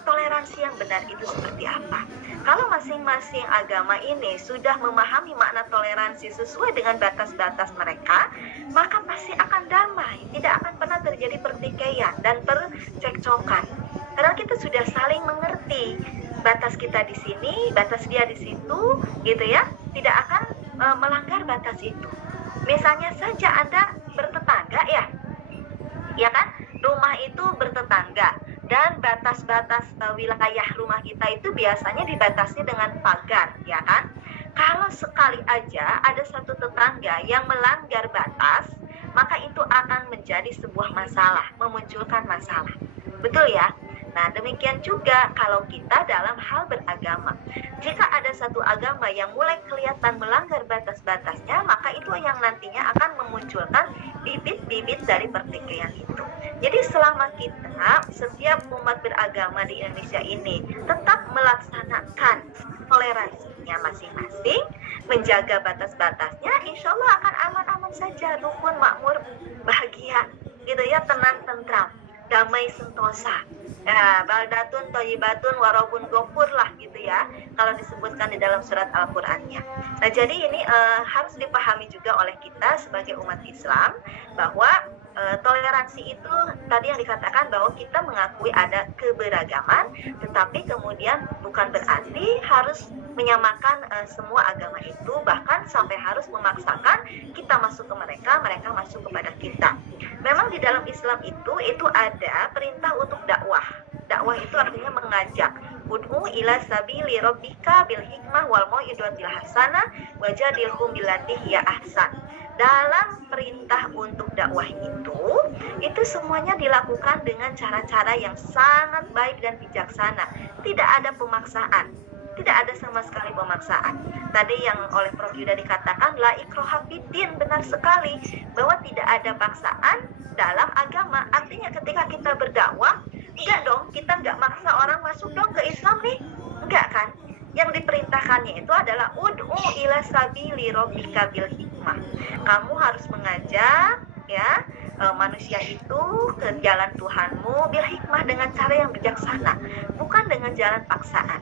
toleransi yang benar itu seperti apa. Kalau masing-masing agama ini sudah memahami makna toleransi sesuai dengan batas-batas mereka, maka pasti akan damai, tidak akan pernah terjadi pertikaian dan percekcokan. Karena kita sudah saling mengerti batas kita di sini, batas dia di situ, gitu ya, tidak akan melanggar batas itu. Misalnya saja Anda bertetangga ya kan? Rumah itu bertetangga dan batas-batas wilayah rumah kita itu biasanya dibatasi dengan pagar, ya kan? Kalau sekali aja ada satu tetangga yang melanggar batas, maka itu akan menjadi sebuah masalah, memunculkan masalah. Betul ya? Nah, demikian juga kalau kita dalam hal beragama. Jika ada satu agama yang mulai kelihatan melanggar batas-batasnya, maka itu yang nantinya akan memunculkan bibit-bibit dari pertikaian itu. Jadi selama kita, setiap umat beragama di Indonesia ini tetap melaksanakan toleransinya masing-masing, menjaga batas-batasnya, insya Allah akan aman-aman saja, rukun, makmur, bahagia, gitu ya, tenang, tentram, damai, sentosa. Nah, baldatun thayyibatun warabun ghafur lah gitu ya, kalau disebutkan di dalam surat Al-Qur'annya. Nah, jadi ini harus dipahami juga oleh kita sebagai umat Islam bahwa toleransi itu tadi yang dikatakan bahwa kita mengakui ada keberagaman, tetapi kemudian bukan berarti harus menyamakan semua agama itu, bahkan sampai harus memaksakan kita masuk ke mereka, mereka masuk kepada kita. Memang di dalam Islam itu ada perintah untuk dakwah. Dakwah itu artinya mengajak. Ud'u ila sabili rabbika bil hikmah wal mau'izatil hasanah wajadilhum billati hiya ahsan. Dalam perintah untuk dakwah itu semuanya dilakukan dengan cara-cara yang sangat baik dan bijaksana. Tidak ada pemaksaan. Tidak ada sama sekali pemaksaan. Tadi yang oleh Prof. Yuda dikatakan la ikraha fiddin, benar sekali bahwa tidak ada paksaan dalam agama. Artinya ketika kita berdakwah, enggak dong, kita enggak maksa orang masuk dong ke Islam nih. Enggak kan? Yang diperintahkannya itu adalah ud'u ila sabili rabbika bil hikmah. Kamu harus mengajak ya manusia itu ke jalan Tuhanmu bil hikmah, dengan cara yang bijaksana, bukan dengan jalan paksaan.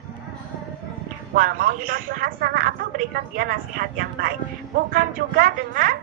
Wal mau'izatil hasanah, atau berikan dia nasihat yang baik, bukan juga dengan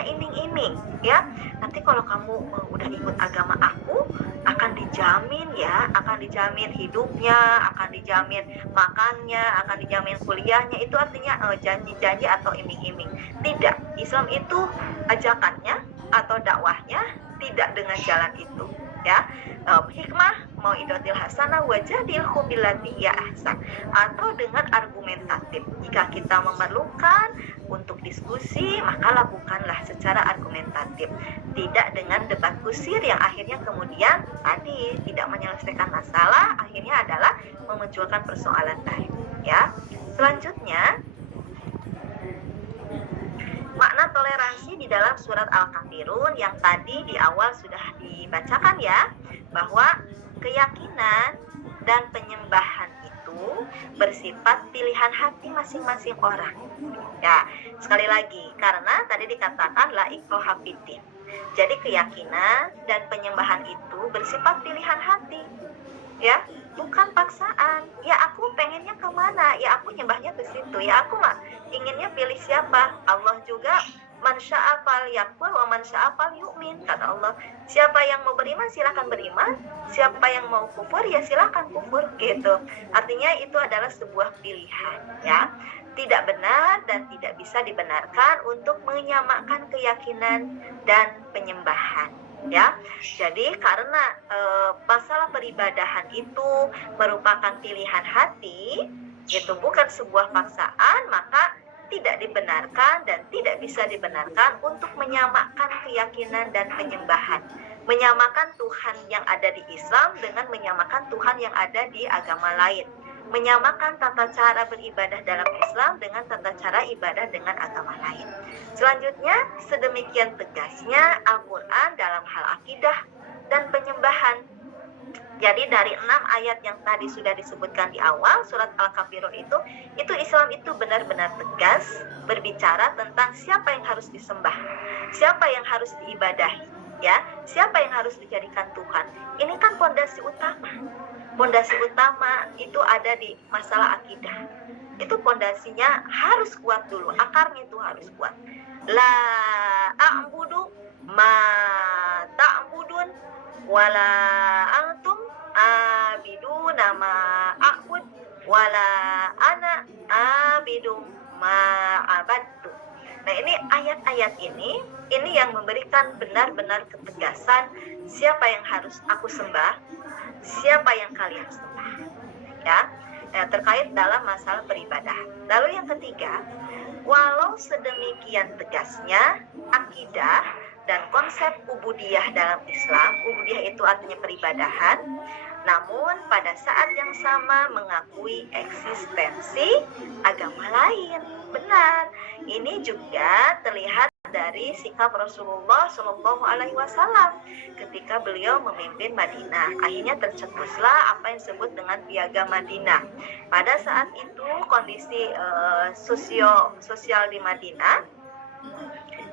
iming-iming ya. Nanti kalau kamu udah ikut agama aku akan dijamin ya, akan dijamin hidupnya, akan dijamin makannya, akan dijamin kuliahnya. Itu artinya janji-janji atau iming-iming. Tidak, Islam itu ajakannya atau dakwahnya tidak dengan jalan itu ya. Hikmah mau'izatil hasanah wajadilhum billati hiya ahsan, atau dengan argumentatif. Jika kita memerlukan untuk diskusi, maka lakukanlah secara argumentatif, tidak dengan debat kusir yang akhirnya kemudian tadi tidak menyelesaikan masalah, akhirnya adalah memunculkan persoalan lain ya. Selanjutnya, makna toleransi di dalam surat Al-Kafirun yang tadi di awal sudah dibacakan ya, bahwa keyakinan dan penyembahan itu bersifat pilihan hati masing-masing orang. Ya, sekali lagi, karena tadi dikatakan la ikraha fiddin. Jadi keyakinan dan penyembahan itu bersifat pilihan hati. Ya, bukan paksaan. Ya aku pengennya kemana? Ya aku nyembahnya ke situ. Ya aku mah inginnya pilih siapa? Allah juga man syaa falyakfur wa man syaa falyu'min, kata Allah. Siapa yang mau beriman silakan beriman, siapa yang mau kufur ya silakan kufur, gitu. Artinya itu adalah sebuah pilihan, ya. Tidak benar dan tidak bisa dibenarkan untuk menyamakan keyakinan dan penyembahan, ya. Jadi karena masalah peribadahan itu merupakan pilihan hati, itu bukan sebuah paksaan, maka tidak dibenarkan dan tidak bisa dibenarkan untuk menyamakan keyakinan dan penyembahan, menyamakan Tuhan yang ada di Islam dengan menyamakan Tuhan yang ada di agama lain, menyamakan tata cara beribadah dalam Islam dengan tata cara ibadah dengan agama lain. Selanjutnya, sedemikian tegasnya Al-Quran dalam hal akidah dan penyembahan. Jadi dari 6 ayat yang tadi sudah disebutkan di awal surat Al-Kafirun itu Islam itu benar-benar tegas berbicara tentang siapa yang harus disembah, siapa yang harus diibadahi, ya, siapa yang harus dijadikan Tuhan. Ini kan pondasi utama. Pondasi utama itu ada di masalah akidah. Itu pondasinya harus kuat dulu, akarnya itu harus kuat. La a'budu ma ta'budun wala antum abiduna ma a'bud wala ana abidu ma abadtu. Nah, ini ayat-ayat ini yang memberikan benar-benar ketegasan siapa yang harus aku sembah, siapa yang kalian sembah, ya. Terkait dalam masalah peribadahan. Lalu yang ketiga, walau sedemikian tegasnya akidah dan konsep ubudiyah dalam Islam, ubudiyah itu artinya peribadahan, namun pada saat yang sama mengakui eksistensi agama lain. Benar, ini juga terlihat dari sikap Rasulullah Shallallahu Alaihi Wasallam ketika beliau memimpin Madinah. Akhirnya tercetuslah apa yang disebut dengan Piagam Madinah. Pada saat itu kondisi sosial di Madinah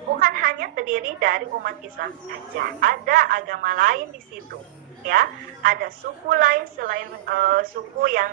bukan hanya terdiri dari umat Islam saja, ada agama lain di situ, ya. Ada suku lain selain suku yang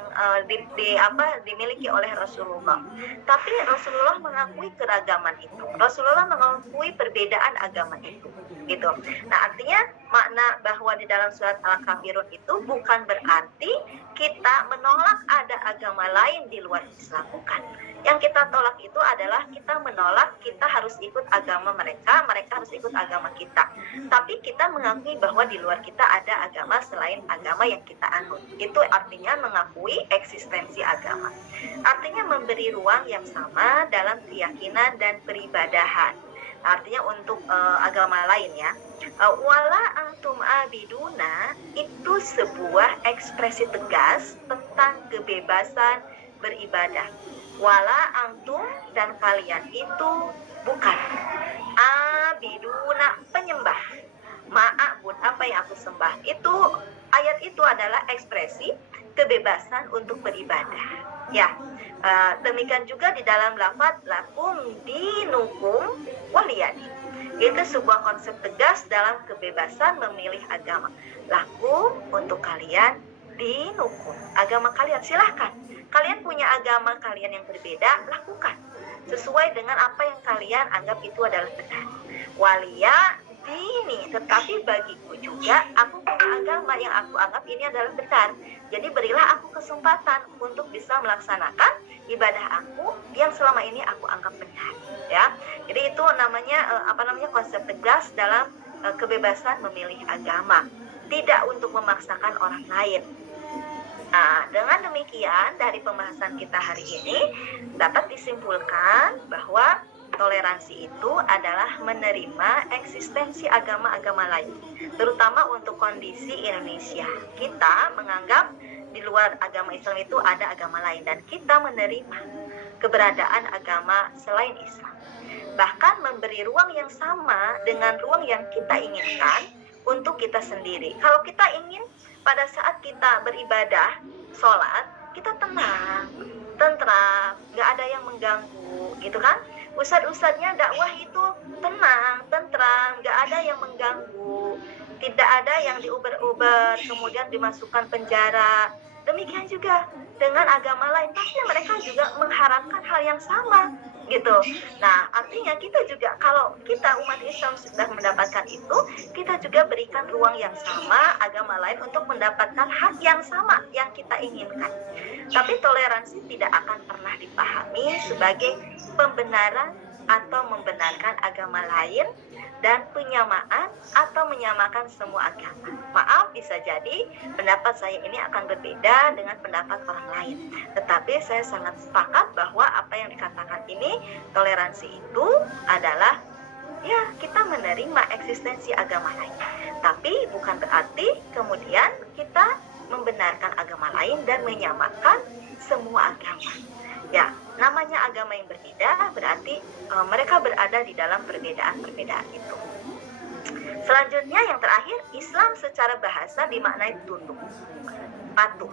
dimiliki oleh Rasulullah. Tapi Rasulullah mengakui keragaman itu. Rasulullah mengakui perbedaan agama itu, gitu. Nah, artinya makna bahwa di dalam surat Al-Kafirun itu bukan berarti kita menolak ada agama lain di luar Islam, bukan. Yang kita tolak itu adalah kita menolak kita harus ikut agama mereka harus ikut agama kita. Tapi kita mengakui bahwa di luar kita ada agama selain agama yang kita anut. Itu artinya mengakui eksistensi agama. Artinya memberi ruang yang sama dalam keyakinan dan peribadahan. Artinya untuk agama lain, ya. Wala antum abiduna itu sebuah ekspresi tegas tentang kebebasan beribadah. Wala antum dan kalian itu bukan abiduna penyembah. Ma'abud apa yang aku sembah. Itu ayat itu adalah ekspresi kebebasan untuk beribadah, ya. Demikian juga di dalam lafaz lakum dinukum waliyadin. Itu sebuah konsep tegas dalam kebebasan memilih agama. Lakum untuk kalian, dinukum agama kalian, silahkan. Kalian punya agama kalian yang berbeda, lakukan sesuai dengan apa yang kalian anggap itu adalah benar. Waliya dini, tetapi bagiku juga aku punya agama yang aku anggap ini adalah benar. Jadi berilah aku kesempatan untuk bisa melaksanakan ibadah aku yang selama ini aku anggap benar, ya. Jadi itu namanya konsep tegas dalam kebebasan memilih agama, tidak untuk memaksakan orang lain. Nah, dengan demikian dari pembahasan kita hari ini dapat disimpulkan bahwa toleransi itu adalah menerima eksistensi agama-agama lain, terutama untuk kondisi Indonesia. Kita menganggap di luar agama Islam itu ada agama lain dan kita menerima keberadaan agama selain Islam. Bahkan memberi ruang yang sama dengan ruang yang kita inginkan untuk kita sendiri. Kalau kita ingin pada saat kita beribadah, sholat, kita tenang, tentram, gak ada yang mengganggu, gitu kan? Ustadz-ustadznya dakwah itu tenang, tentram, gak ada yang mengganggu, tidak ada yang diuber-uber, kemudian dimasukkan penjara. Demikian juga dengan agama lain, pasti mereka juga mengharapkan hal yang sama, gitu. Nah, artinya kita juga, kalau kita umat Islam sudah mendapatkan itu, kita juga berikan ruang yang sama agama lain untuk mendapatkan hak yang sama yang kita inginkan. Tapi toleransi tidak akan pernah dipahami sebagai pembenaran atau membenarkan agama lain dan penyamaan atau menyamakan semua agama. Maaf, bisa jadi pendapat saya ini akan berbeda dengan pendapat orang lain. Tetapi saya sangat sepakat bahwa apa yang dikatakan ini, toleransi itu adalah ya kita menerima eksistensi agama lain. Tapi bukan berarti kemudian kita membenarkan agama lain dan menyamakan semua agama. Ya, namanya agama yang berbeda berarti mereka berada di dalam perbedaan-perbedaan itu. Selanjutnya yang terakhir, Islam secara bahasa dimaknai tunduk, patuh,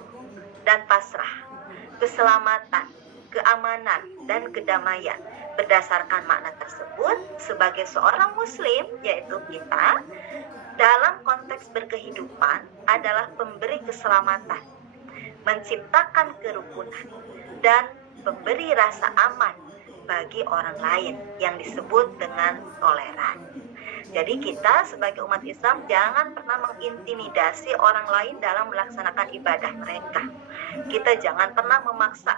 dan pasrah, keselamatan, keamanan, dan kedamaian. Berdasarkan makna tersebut, sebagai seorang muslim, yaitu kita, dalam konteks berkehidupan adalah pemberi keselamatan, menciptakan kerukunan, dan memberi rasa aman bagi orang lain yang disebut dengan toleran. Jadi kita sebagai umat Islam jangan pernah mengintimidasi orang lain dalam melaksanakan ibadah mereka. Kita jangan pernah memaksa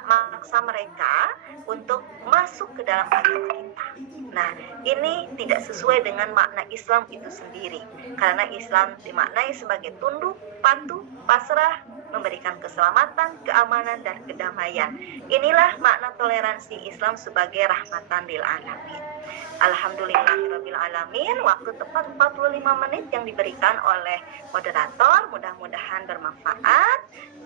mereka untuk masuk ke dalam agama kita. Nah, ini tidak sesuai dengan makna Islam itu sendiri. Karena Islam dimaknai sebagai tunduk, patuh, pasrah, memberikan keselamatan, keamanan, dan kedamaian. Inilah makna toleransi Islam sebagai rahmatan lil alamin. Alhamdulillahirabbil alamin. Waktu tepat 45 menit yang diberikan oleh moderator, mudah-mudahan bermanfaat.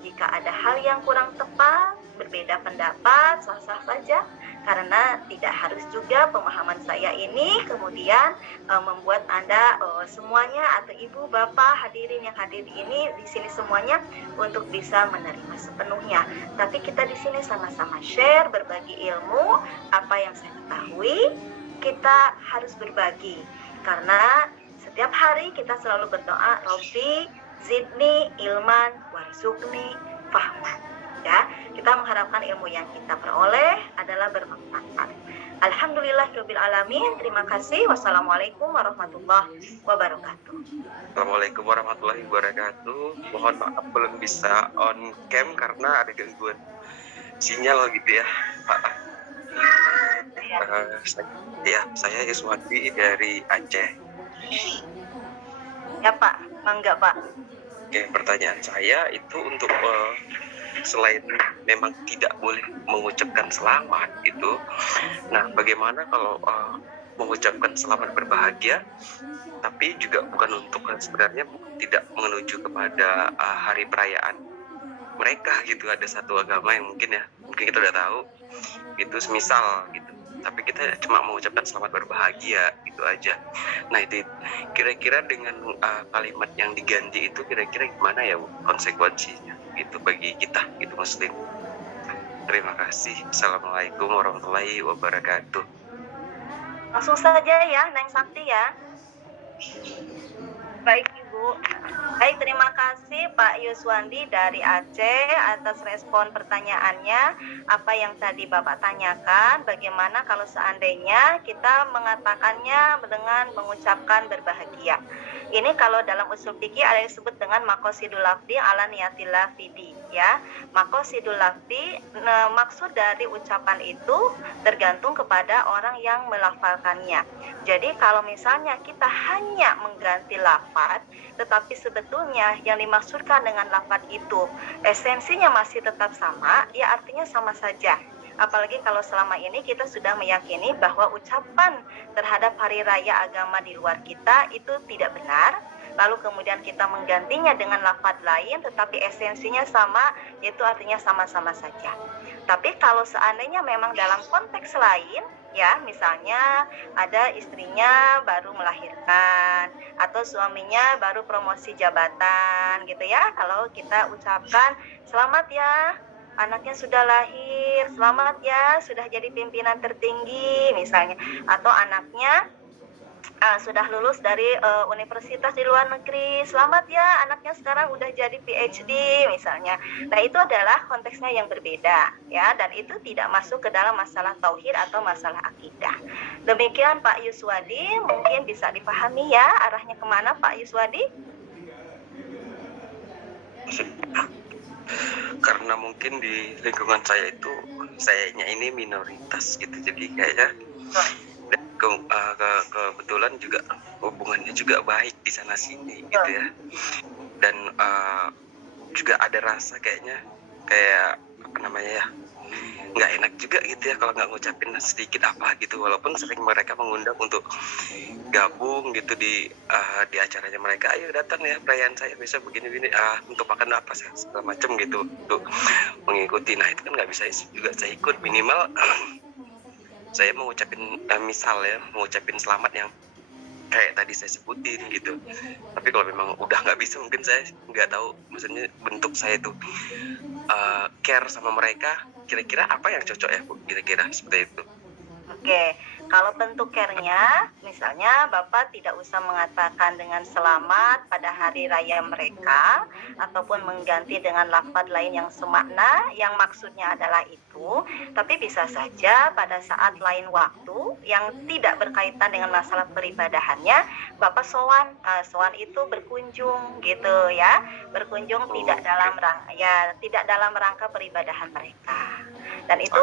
Jika ada hal yang kurang tepat, berbeda pendapat, sah-sah saja, karena tidak harus juga pemahaman saya ini kemudian membuat Anda semuanya atau ibu, bapak, hadirin yang hadir ini di sini semuanya untuk bisa menerima sepenuhnya. Tapi kita di sini sama-sama share, berbagi ilmu, apa yang saya ketahui, kita harus berbagi. Karena setiap hari kita selalu berdoa, Robbi zidni ilman warzuqni fahman. Ya, kita mengharapkan ilmu yang kita peroleh adalah bermanfaat. Alhamdulillahirabbil alamin. Terima kasih. Wassalamualaikum warahmatullahi wabarakatuh. Assalamualaikum warahmatullahi wabarakatuh. Mohon maaf belum bisa on cam karena ada gangguan sinyal gitu ya, Pak. Saya Yuswandi dari Aceh. Ya Pak, mangga Pak. Oke, pertanyaan saya itu untuk selain memang tidak boleh mengucapkan selamat itu, nah bagaimana kalau mengucapkan selamat berbahagia, tapi juga bukan untuk sebenarnya tidak menuju kepada hari perayaan mereka gitu. Ada satu agama yang mungkin kita udah tahu itu semisal gitu, tapi kita cuma mengucapkan selamat berbahagia gitu aja. Nah itu kira-kira dengan kalimat yang diganti itu kira-kira gimana ya konsekuensinya gitu bagi kita gitu muslim. Terima kasih. Assalamualaikum warahmatullahi wabarakatuh. Langsung saja ya Neng Sakti ya. Baik Ibu. Baik, terima kasih Pak Yuswandi dari Aceh atas respon pertanyaannya. Apa yang tadi Bapak tanyakan, bagaimana kalau seandainya kita mengatakannya dengan mengucapkan berbahagia. Ini kalau dalam usul fikih ada yang disebut dengan maqasidul lafzi ala niyatil lafzi ya. Maqasidul lafzi, maksud dari ucapan itu tergantung kepada orang yang melafalkannya. Jadi kalau misalnya kita hanya mengganti lafaz, tetapi sebetulnya yang dimaksudkan dengan lafaz itu esensinya masih tetap sama, ya artinya sama saja. Apalagi kalau selama ini kita sudah meyakini bahwa ucapan terhadap hari raya agama di luar kita itu tidak benar, lalu kemudian kita menggantinya dengan lafaz lain tetapi esensinya sama, itu artinya sama-sama saja. Tapi kalau seandainya memang dalam konteks lain, ya misalnya ada istrinya baru melahirkan atau suaminya baru promosi jabatan gitu ya, kalau kita ucapkan selamat ya anaknya sudah lahir, selamat ya sudah jadi pimpinan tertinggi misalnya, atau anaknya sudah lulus dari universitas di luar negeri. Selamat ya, anaknya sekarang udah jadi PhD misalnya. Nah, itu adalah konteksnya yang berbeda ya, dan itu tidak masuk ke dalam masalah tauhid atau masalah akidah. Demikian Pak Yuswadi, mungkin bisa dipahami ya arahnya kemana Pak Yuswadi? Karena mungkin di lingkungan saya itu sayanya ini minoritas gitu, jadi kayaknya kebetulan juga hubungannya juga baik di sana sini gitu ya, dan juga ada rasa kayak apa namanya ya, nggak enak juga gitu ya kalau nggak ngucapin sedikit apa gitu, walaupun sering mereka mengundang untuk gabung gitu di acaranya mereka, ayo datang ya perayaan saya besok begini untuk makan apa segala macam gitu untuk mengikuti. Nah itu kan nggak bisa juga saya ikut, minimal saya mengucapin mengucapin selamat yang kayak tadi saya sebutin gitu. Tapi kalau memang udah nggak bisa, mungkin saya nggak tahu maksudnya bentuk saya itu care sama mereka, kira-kira apa yang cocok ya Bu, kira-kira seperti itu. Oke, kalau bentuk care-nya, misalnya Bapak tidak usah mengatakan dengan selamat pada hari raya mereka, ataupun mengganti dengan lafaz lain yang semakna, yang maksudnya adalah itu, tapi bisa saja pada saat lain waktu, yang tidak berkaitan dengan masalah peribadahannya, Bapak sowan itu berkunjung gitu ya, berkunjung tidak dalam rangka peribadahan mereka. Dan itu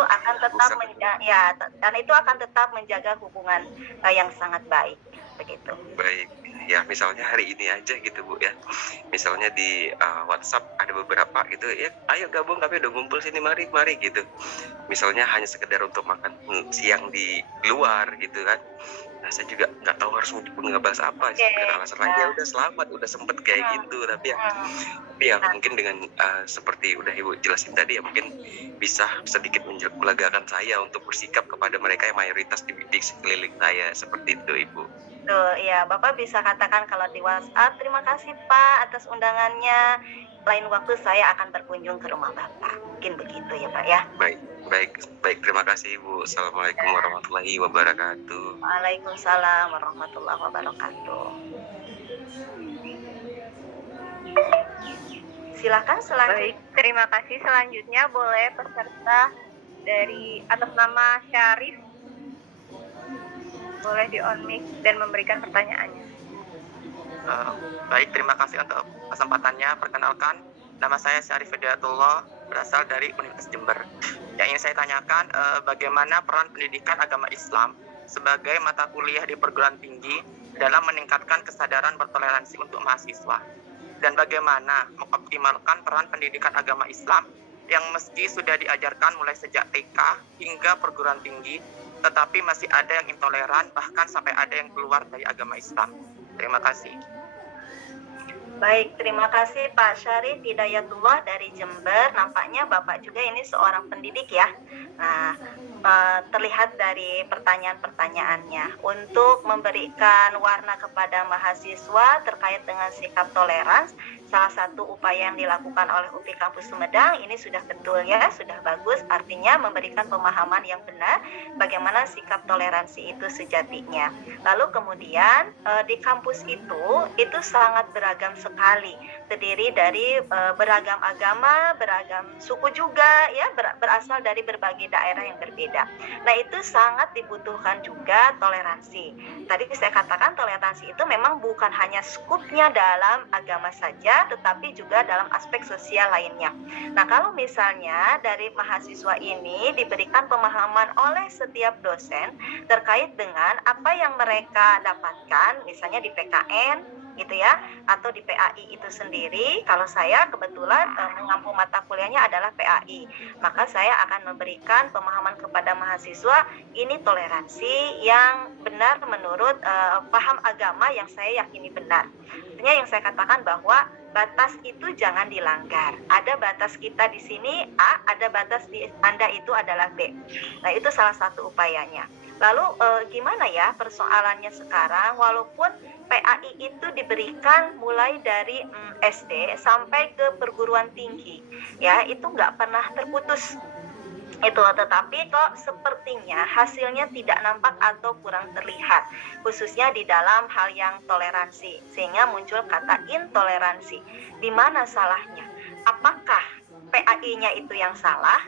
akan tetap menjaga hubungan yang sangat baik, begitu. Baik, ya misalnya hari ini aja gitu Bu ya, misalnya di WhatsApp ada beberapa gitu ya, ayo gabung kami udah ngumpul sini, mari gitu. Misalnya hanya sekedar untuk makan siang di luar gitu kan. Nah saya juga nggak tahu harus ngebahas apa, alasan lagi ya udah selamat, udah sempet kayak gitu, tapi ya mungkin dengan seperti udah Ibu jelasin tadi ya, mungkin bisa sedikit melegakan saya untuk bersikap kepada mereka yang mayoritas di sekeliling saya, seperti itu Ibu. Tuh, ya Bapak bisa katakan kalau di WhatsApp, terima kasih Pak atas undangannya, lain waktu saya akan berkunjung ke rumah Bapak, mungkin begitu ya Pak ya. Baik, terima kasih Ibu. Assalamualaikum warahmatullahi wabarakatuh. Waalaikumsalam warahmatullahi wabarakatuh. Silakan selanjutnya. Baik, terima kasih. Selanjutnya boleh peserta dari atas nama Syarif, boleh di on mic dan memberikan pertanyaannya. Baik, terima kasih untuk kesempatannya. Perkenalkan, nama saya Syarif Hidayatullah, berasal dari Universitas Jember. Yang ingin saya tanyakan, bagaimana peran pendidikan agama Islam sebagai mata kuliah di perguruan tinggi dalam meningkatkan kesadaran bertoleransi untuk mahasiswa? Dan bagaimana mengoptimalkan peran pendidikan agama Islam yang meski sudah diajarkan mulai sejak TK hingga perguruan tinggi, tetapi masih ada yang intoleran, bahkan sampai ada yang keluar dari agama Islam. Terima kasih. Baik, terima kasih Pak Syarif Hidayatullah dari Jember. Nampaknya Bapak juga ini seorang pendidik ya. Nah, terlihat dari pertanyaan-pertanyaannya. Untuk memberikan warna kepada mahasiswa terkait dengan sikap toleransi, salah satu upaya yang dilakukan oleh UPI Kampus Sumedang ini sudah betul ya, sudah bagus, artinya memberikan pemahaman yang benar bagaimana sikap toleransi itu sejatinya. Lalu kemudian di kampus itu sangat beragam sekali, terdiri dari beragam agama, beragam suku juga ya, berasal dari berbagai daerah yang berbeda. Nah, itu sangat dibutuhkan juga toleransi. Tadi saya katakan toleransi itu memang bukan hanya skupnya dalam agama saja, tetapi juga dalam aspek sosial lainnya. Nah, kalau misalnya dari mahasiswa ini diberikan pemahaman oleh setiap dosen terkait dengan apa yang mereka dapatkan, misalnya di PKN gitu ya, atau di PAI itu sendiri. Kalau saya kebetulan mengampu mata kuliahnya adalah PAI, maka saya akan memberikan pemahaman kepada mahasiswa ini toleransi yang benar menurut paham agama yang saya yakini benar. Artinya yang saya katakan bahwa batas itu jangan dilanggar. Ada batas kita di sini A, ada batas di Anda itu adalah B. Nah, itu salah satu upayanya. Lalu gimana ya persoalannya sekarang, walaupun PAI itu diberikan mulai dari SD sampai ke perguruan tinggi, ya itu nggak pernah terputus. Itu, tetapi kok sepertinya hasilnya tidak nampak atau kurang terlihat, khususnya di dalam hal yang toleransi, sehingga muncul kata intoleransi. Di mana salahnya? Apakah PAI-nya itu yang salah,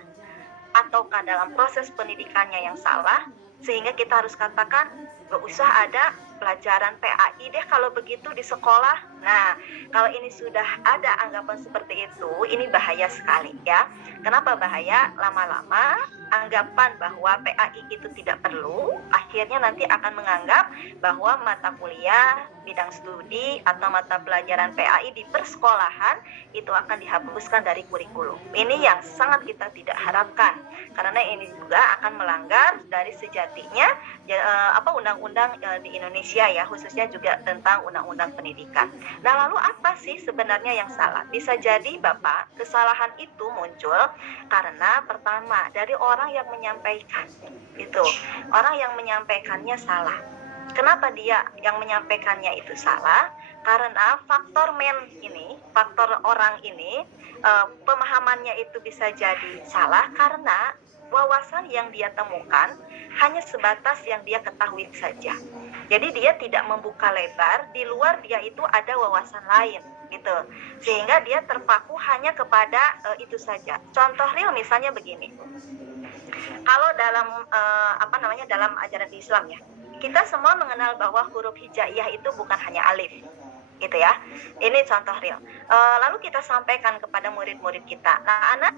ataukah dalam proses pendidikannya yang salah, sehingga kita harus katakan gak usah ada pelajaran PAI deh kalau begitu di sekolah. Nah, kalau ini sudah ada anggapan seperti itu, ini bahaya sekali ya. Kenapa bahaya? Lama-lama anggapan bahwa PAI itu tidak perlu, akhirnya nanti akan menganggap bahwa mata kuliah, bidang studi, atau mata pelajaran PAI di persekolahan itu akan dihapuskan dari kurikulum. Ini yang sangat kita tidak harapkan, karena ini juga akan melanggar dari sejatinya undang-undang di Indonesia ya, khususnya juga tentang undang-undang pendidikan. Nah, lalu apa sih sebenarnya yang salah? Bisa jadi Bapak, kesalahan itu muncul karena pertama dari orang yang menyampaikan itu, orang yang menyampaikannya salah. Kenapa dia yang menyampaikannya itu salah? Karena faktor faktor orang ini, pemahamannya itu bisa jadi salah karena wawasan yang dia temukan hanya sebatas yang dia ketahui saja. Jadi dia tidak membuka lebar, di luar dia itu ada wawasan lain gitu. Sehingga dia terpaku hanya kepada itu saja. Contoh real misalnya begini. Kalau dalam dalam ajaran Islam ya, kita semua mengenal bahwa huruf hijaiyah itu bukan hanya alif. Gitu ya. Ini contoh real. Lalu kita sampaikan kepada murid-murid kita. Nah, anak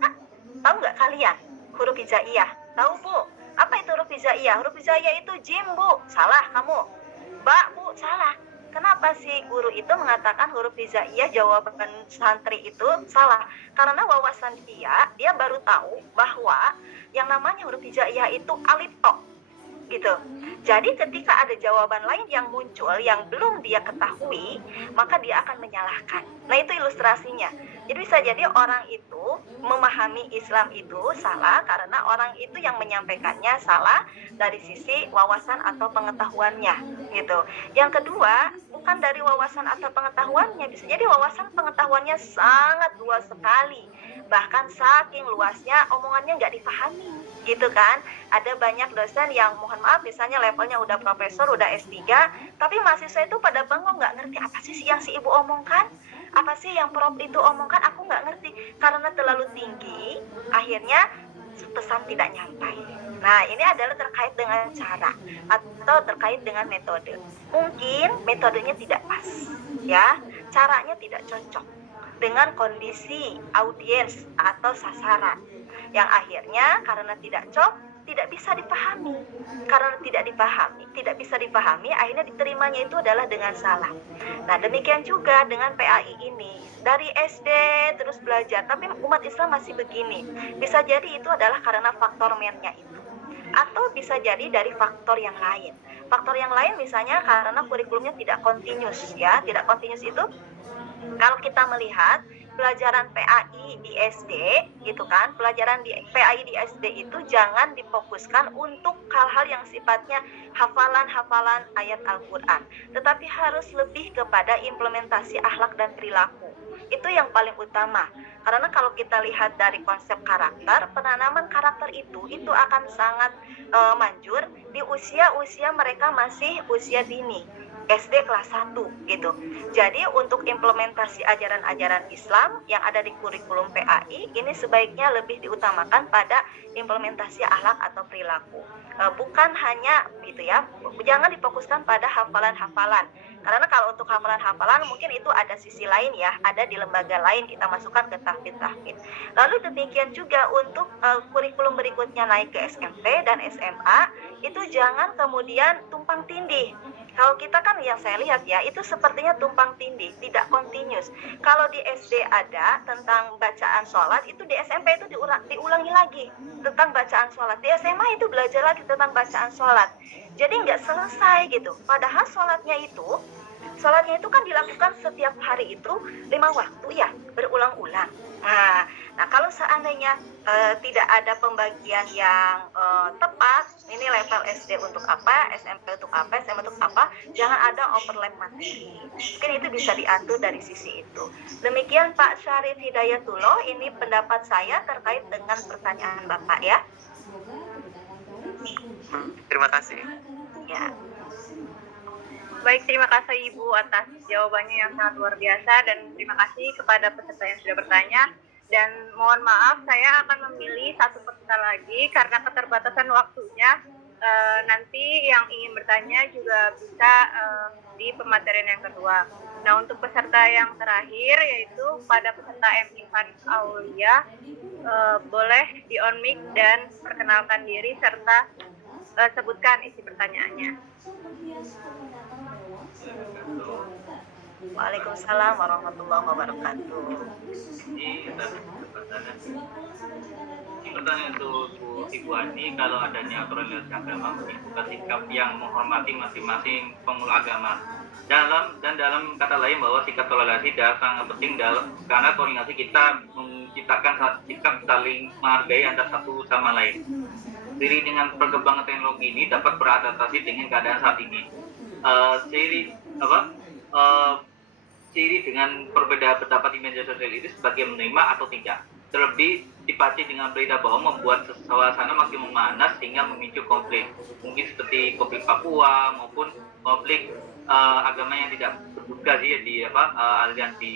tahu nggak kalian huruf hijaiyah? Tahu Bu? Apa itu huruf hijaiyah? Huruf hijaiyah itu jim Bu. Salah kamu. Ba Bu, salah. Kenapa sih guru itu mengatakan huruf hijaiyah jawaban santri itu salah? Karena wawasan dia baru tahu bahwa yang namanya huruf hijaiyah itu alif to. Gitu. Jadi ketika ada jawaban lain yang muncul yang belum dia ketahui, maka dia akan menyalahkan. Nah, itu ilustrasinya. Jadi bisa jadi orang itu memahami Islam itu salah karena orang itu yang menyampaikannya salah dari sisi wawasan atau pengetahuannya, gitu. Yang kedua, bukan dari wawasan atau pengetahuannya, bisa jadi wawasan pengetahuannya sangat luas sekali. Bahkan saking luasnya omongannya nggak dipahami, gitu kan. Ada banyak dosen yang mohon maaf misalnya levelnya udah profesor, udah S3, tapi mahasiswa itu pada bengong, nggak ngerti apa sih yang si ibu omongkan, apa sih yang prof itu omongkan, aku nggak ngerti. Karena terlalu tinggi, akhirnya pesan tidak nyampai. Nah, ini adalah terkait dengan cara atau terkait dengan metode. Mungkin metodenya tidak pas, ya, caranya tidak cocok dengan kondisi audiens atau sasaran, yang akhirnya karena tidak bisa dipahami. Karena tidak bisa dipahami, akhirnya diterimanya itu adalah dengan salah. Nah, demikian juga dengan PAI ini. Dari SD terus belajar, tapi umat Islam masih begini. Bisa jadi itu adalah karena faktor mennya itu. Atau bisa jadi dari faktor yang lain. Faktor yang lain misalnya karena kurikulumnya tidak kontinus ya. Tidak kontinus itu kalau kita melihat pelajaran PAI di SD gitu kan, pelajaran di PAI di SD itu jangan difokuskan untuk hal-hal yang sifatnya hafalan-hafalan ayat Al-Qur'an, tetapi harus lebih kepada implementasi akhlak dan perilaku. Itu yang paling utama. Karena kalau kita lihat dari konsep karakter, penanaman karakter itu akan sangat manjur di usia-usia mereka masih usia dini. SD kelas 1 gitu. Jadi untuk implementasi ajaran-ajaran Islam yang ada di kurikulum PAI ini sebaiknya lebih diutamakan pada implementasi akhlak atau perilaku. Bukan hanya gitu ya. Jangan difokuskan pada hafalan-hafalan. Karena kalau untuk hafalan-hafalan mungkin itu ada sisi lain ya, ada di lembaga lain kita masukkan ke tahfidz. Lalu demikian juga untuk kurikulum berikutnya naik ke SMP dan SMA, itu jangan kemudian tumpang tindih. Kalau kita kan yang saya lihat ya, itu sepertinya tumpang tindih, tidak kontinus. Kalau di SD ada tentang bacaan sholat, itu di SMP itu diulangi lagi tentang bacaan sholat. Di SMA itu belajar lagi tentang bacaan sholat. Jadi nggak selesai gitu. Padahal sholatnya itu kan dilakukan setiap hari itu 5 waktu ya, berulang-ulang. Nah, Nah, kalau seandainya tidak ada pembagian yang tepat, ini level SD untuk apa, SMP untuk apa, SMA untuk apa, jangan ada overlap materi. Mungkin itu bisa diatur dari sisi itu. Demikian Pak Syarif Hidayatullah, ini pendapat saya terkait dengan pertanyaan Bapak ya. Terima kasih. Ya. Baik, terima kasih Ibu atas jawabannya yang sangat luar biasa, dan terima kasih kepada peserta yang sudah bertanya. Dan mohon maaf, saya akan memilih satu peserta lagi karena keterbatasan waktunya. Nanti yang ingin bertanya juga bisa di pematerian yang kedua. Nah, untuk peserta yang terakhir yaitu pada peserta M. Ivan Aulia, boleh di on mic dan perkenalkan diri serta sebutkan isi pertanyaannya. Waalaikumsalam warahmatullahi wabarakatuh. Ini pertanyaan untuk Ibu Ani, kalau adanya toleransi agama menunjukkan sikap yang menghormati masing-masing pemeluk agama. Dalam kata lain bahwa sikap toleransi sangat penting karena koordinasi kita menciptakan sikap saling menghargai antara satu sama lain. Seiring dengan perkembangan teknologi ini dapat beradaptasi dengan keadaan saat ini. Seiring dengan perbedaan pendapat di media sosial itu sebagai menerima atau tidak. Terlebih dipacu dengan berita bohong membuat suasana makin memanas sehingga memicu konflik. Mungkin seperti konflik Papua maupun konflik agama yang tidak terduga sih di aliran di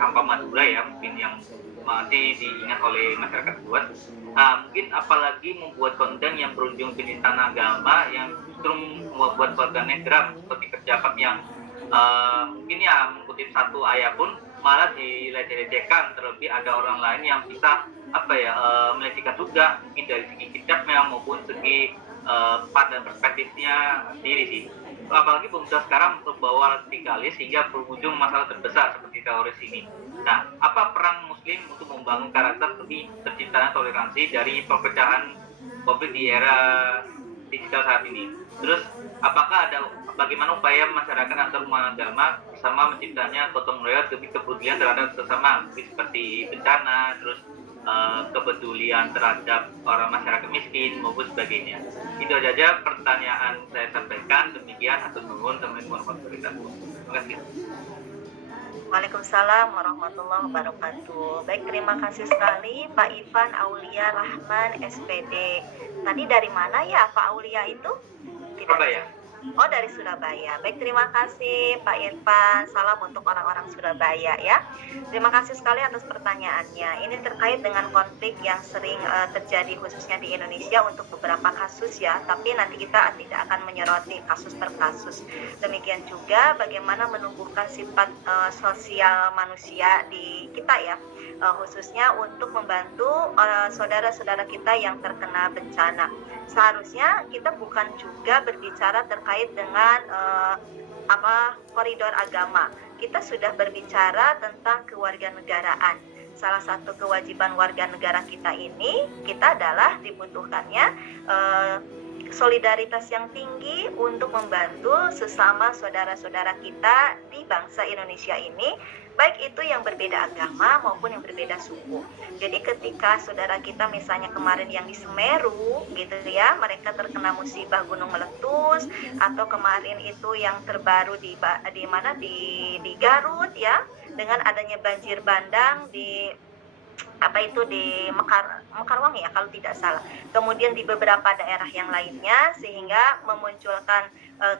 Hampa Madura ya, mungkin yang masih diingat oleh masyarakat luas. Mungkin apalagi membuat konten yang berujung penistaan agama yang justru membuat warganet geram seperti pejabat yang mungkin ya mengutip satu ayat pun malah dilecehkan, terlebih ada orang lain yang bisa melecehkan juga, mungkin dari segi kitabnya maupun segi dan perspektifnya sendiri sih. Apalagi pemuda sekarang terbawa radikalis hingga berujung masalah terbesar seperti teroris ini. Nah, apa perang Muslim untuk membangun karakter demi terciptanya toleransi dari perpecahan konflik di era digital saat ini? Terus, apakah ada bagaimana upaya masyarakat antar umat agama bersama menciptanya gotong royong demi kepedulian terhadap sesama, seperti bencana, terus kepedulian terhadap orang masyarakat miskin maupun sebagainya. Itu saja pertanyaan saya sampaikan. Demikian, atur nuhun teman-teman wabarakatuh. Terima kasih. Waalaikumsalam warahmatullahi wabarakatuh. Baik, terima kasih sekali Pak Ivan Aulia Rahman SPD. Tadi dari mana ya Pak Aulia itu? Surabaya. Oh, dari Surabaya. Baik, terima kasih Pak Irfan. Salam untuk orang-orang Surabaya ya. Terima kasih sekali atas pertanyaannya. Ini terkait dengan konflik yang sering terjadi khususnya di Indonesia untuk beberapa kasus ya. Tapi nanti kita tidak akan menyoroti kasus per kasus. Demikian juga bagaimana menumbuhkan sifat sosial manusia di kita ya. Khususnya untuk membantu saudara-saudara kita yang terkena bencana. Seharusnya kita bukan juga berbicara terkait dengan koridor agama. Kita sudah berbicara tentang kewarganegaraan. Salah satu kewajiban warga negara kita ini, kita adalah dibutuhkannya solidaritas yang tinggi untuk membantu sesama saudara-saudara kita di bangsa Indonesia ini, baik itu yang berbeda agama maupun yang berbeda suku. Jadi ketika saudara kita misalnya kemarin yang di Semeru gitu ya, mereka terkena musibah gunung meletus, atau kemarin itu yang terbaru di Garut ya, dengan adanya banjir bandang di Mekarwang ya kalau tidak salah. Kemudian di beberapa daerah yang lainnya, sehingga memunculkan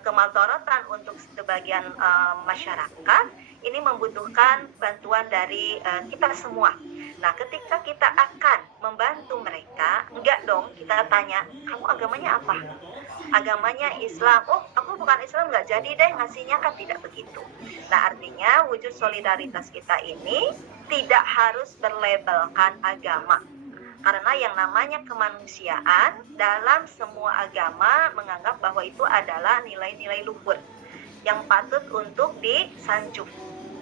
kemadharatan untuk sebagian masyarakat. Ini membutuhkan bantuan dari kita semua. Nah, ketika kita akan membantu mereka, enggak dong kita tanya, kamu agamanya apa? Agamanya Islam. Oh, aku bukan Islam, enggak jadi deh ngasihnya, kan tidak begitu. Nah, artinya wujud solidaritas kita ini tidak harus berlabelkan agama. Karena yang namanya kemanusiaan dalam semua agama menganggap bahwa itu adalah nilai-nilai luhur yang patut untuk disanjung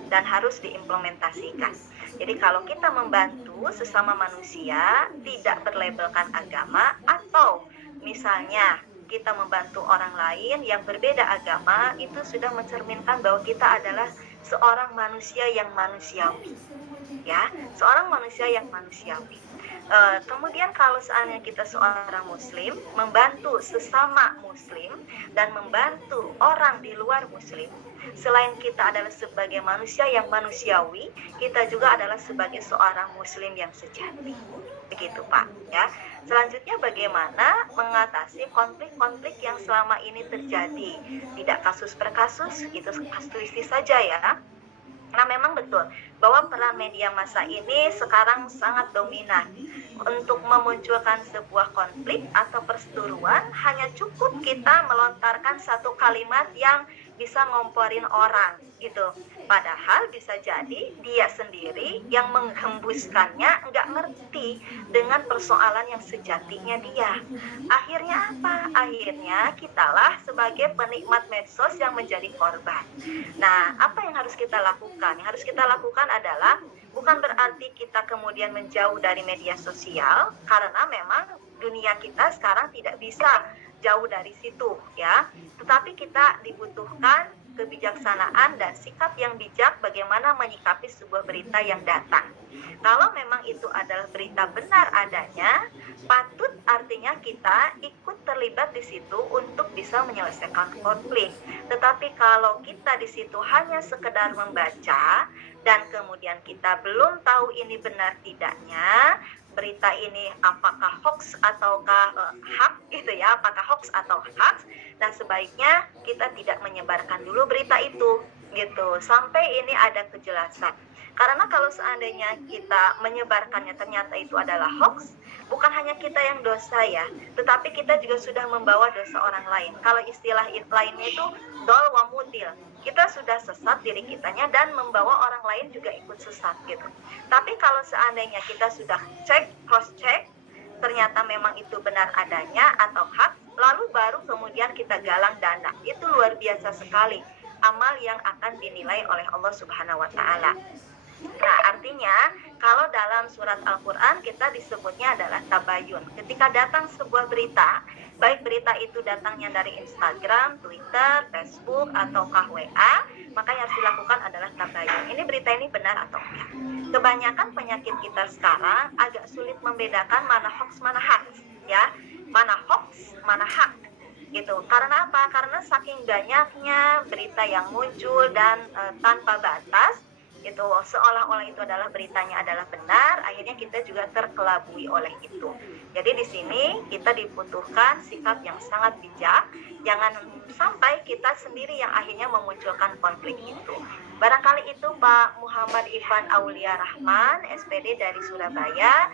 dan harus diimplementasikan. Jadi kalau kita membantu sesama manusia tidak berlabelkan agama, atau misalnya kita membantu orang lain yang berbeda agama, itu sudah mencerminkan bahwa kita adalah seorang manusia yang manusiawi. ya, seorang manusia yang manusiawi. Kemudian kalau seandainya kita seorang muslim membantu sesama muslim dan membantu orang di luar muslim, selain kita adalah sebagai manusia yang manusiawi, kita juga adalah sebagai seorang muslim yang sejati. Begitu Pak, ya. Selanjutnya bagaimana mengatasi konflik-konflik yang selama ini terjadi? Tidak kasus per kasus, itu kasuistis saja ya. Nah memang betul bahwa peran media massa ini sekarang sangat dominan. Untuk memunculkan sebuah konflik atau perseteruan hanya cukup kita melontarkan satu kalimat yang bisa ngomporin orang gitu. Padahal bisa jadi dia sendiri yang menghembuskannya nggak ngerti dengan persoalan yang sejatinya dia. Akhirnya apa? Akhirnya kitalah sebagai penikmat medsos yang menjadi korban. Nah, apa yang harus kita lakukan? Yang harus kita lakukan adalah bukan berarti kita kemudian menjauh dari media sosial, karena memang dunia kita sekarang tidak bisa jauh dari situ ya, tetapi kita dibutuhkan kebijaksanaan dan sikap yang bijak bagaimana menyikapi sebuah berita yang datang. Kalau memang itu adalah berita benar adanya, patut artinya kita ikut terlibat di situ untuk bisa menyelesaikan konflik. Tetapi kalau kita di situ hanya sekedar membaca dan kemudian kita belum tahu ini benar tidaknya, berita ini apakah hoax ataukah hak gitu ya, apakah hoax atau hak, dan sebaiknya kita tidak menyebarkan dulu berita itu gitu sampai ini ada kejelasan. Karena kalau seandainya kita menyebarkannya ternyata itu adalah hoax, bukan hanya kita yang dosa ya, tetapi kita juga sudah membawa dosa orang lain. Kalau istilah lainnya itu dol wa mutil, kita sudah sesat diri kitanya dan membawa orang lain juga ikut sesat gitu. Tapi kalau seandainya kita sudah cross check, ternyata memang itu benar adanya atau hak, lalu baru kemudian kita galang dana, itu luar biasa sekali amal yang akan dinilai oleh Allah Subhanahu wa Ta'ala. Nah, artinya kalau dalam surat Al-Quran kita disebutnya adalah tabayun. Ketika datang sebuah berita, baik berita itu datangnya dari Instagram, Twitter, Facebook, ataukah WA, maka yang harus dilakukan adalah tabayun. Ini berita ini benar atau enggak. Kebanyakan penyakit kita sekarang agak sulit membedakan mana hoax, mana hak, ya. Mana hoax, mana hak. Gitu. Karena apa? Karena saking banyaknya berita yang muncul dan tanpa batas, itu seolah-olah itu adalah beritanya adalah benar, akhirnya kita juga terkelabui oleh itu. Jadi di sini kita dibutuhkan sikap yang sangat bijak, jangan sampai kita sendiri yang akhirnya memunculkan konflik itu. Barangkali itu Pak Muhammad Ivan Aulia Rahman, SPD dari Surabaya.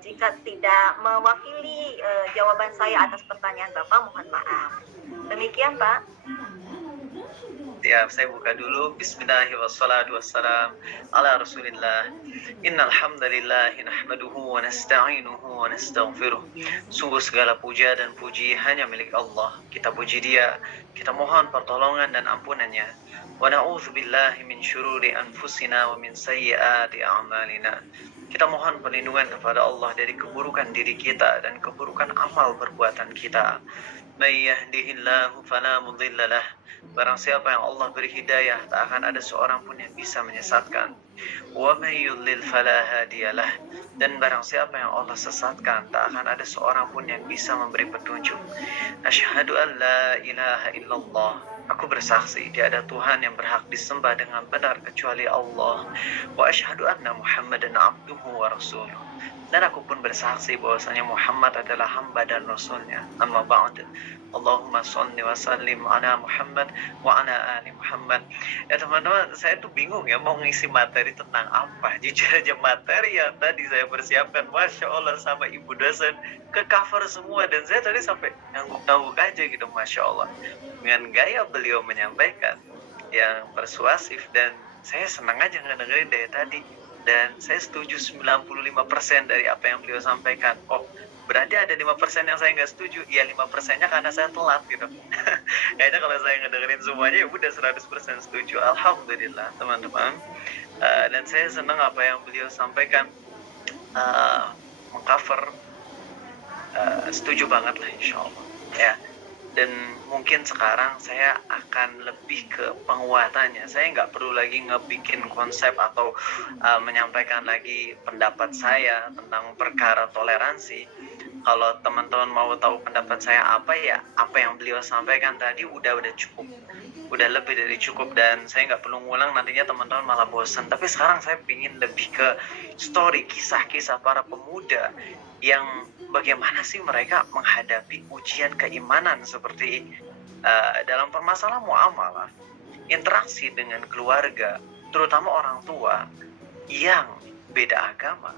Jika tidak mewakili jawaban saya atas pertanyaan Bapak, mohon maaf. Demikian Pak. Ya, saya buka dulu. Bismillahirrahmanirrahim. Wassalam ala Rasulillah. Innal hamdalillah nahmaduhu wa nasta'inuhu wa nastaghfiruh. Sungguh segala puja dan puji hanya milik Allah. Kita puji Dia, kita mohon pertolongan dan ampunannya. Wa na'udzubillahi min syururi anfusina wa min sayyiati a'malina. Kita mohon perlindungan kepada Allah dari keburukan diri kita dan keburukan amal perbuatan kita. May yahdihillahu fala mudhillalah. Barang siapa yang Allah beri hidayah, tak akan ada seorang pun yang bisa menyesatkan. Wa may yudlil fala hadiyalah. Dan barang siapa yang Allah sesatkan, tak akan ada seorang pun yang bisa memberi petunjuk. Asyhadu an la ilaha illallah. Aku bersaksi tiada Tuhan yang berhak disembah dengan benar kecuali Allah. Wa asyhadu anna Muhammadan abduhu wa rasuluh. Dan aku pun bersaksi bahwasanya Muhammad adalah hamba dan rasulnya. Amma ba'd. Allahumma sholli wa sallim ala Muhammad wa ala ali Muhammad. Ya teman-teman, saya tuh bingung ya mau ngisi materi tentang apa. Jujur aja materi yang tadi saya persiapkan, Masya Allah, sama ibu dosen ke cover semua. Dan saya tadi sampai ngangguk-ngangguk aja gitu, Masya Allah. Dengan gaya beliau menyampaikan yang persuasif, dan saya senang aja ngedengerin dari tadi. Dan saya setuju 95% dari apa yang beliau sampaikan. Oh, berarti ada 5% yang saya nggak setuju. Ya 5%-nya karena saya telat gitu. Kayaknya kalau saya ngedengerin semuanya ya udah 100% setuju. Alhamdulillah teman-teman. Dan saya senang apa yang beliau sampaikan. Mengcover. Setuju banget lah insya Allah. Ya. Dan mungkin sekarang saya akan lebih ke penguatannya. Saya nggak perlu lagi ngebikin konsep atau menyampaikan lagi pendapat saya tentang perkara toleransi. Kalau teman-teman mau tahu pendapat saya apa, ya apa yang beliau sampaikan tadi udah cukup, udah lebih dari cukup, dan saya nggak perlu ngulang, nantinya teman-teman malah bosan. Tapi sekarang saya ingin lebih ke story, kisah-kisah para pemuda yang bagaimana sih mereka menghadapi ujian keimanan seperti dalam permasalahan muamalah, interaksi dengan keluarga, terutama orang tua yang beda agama.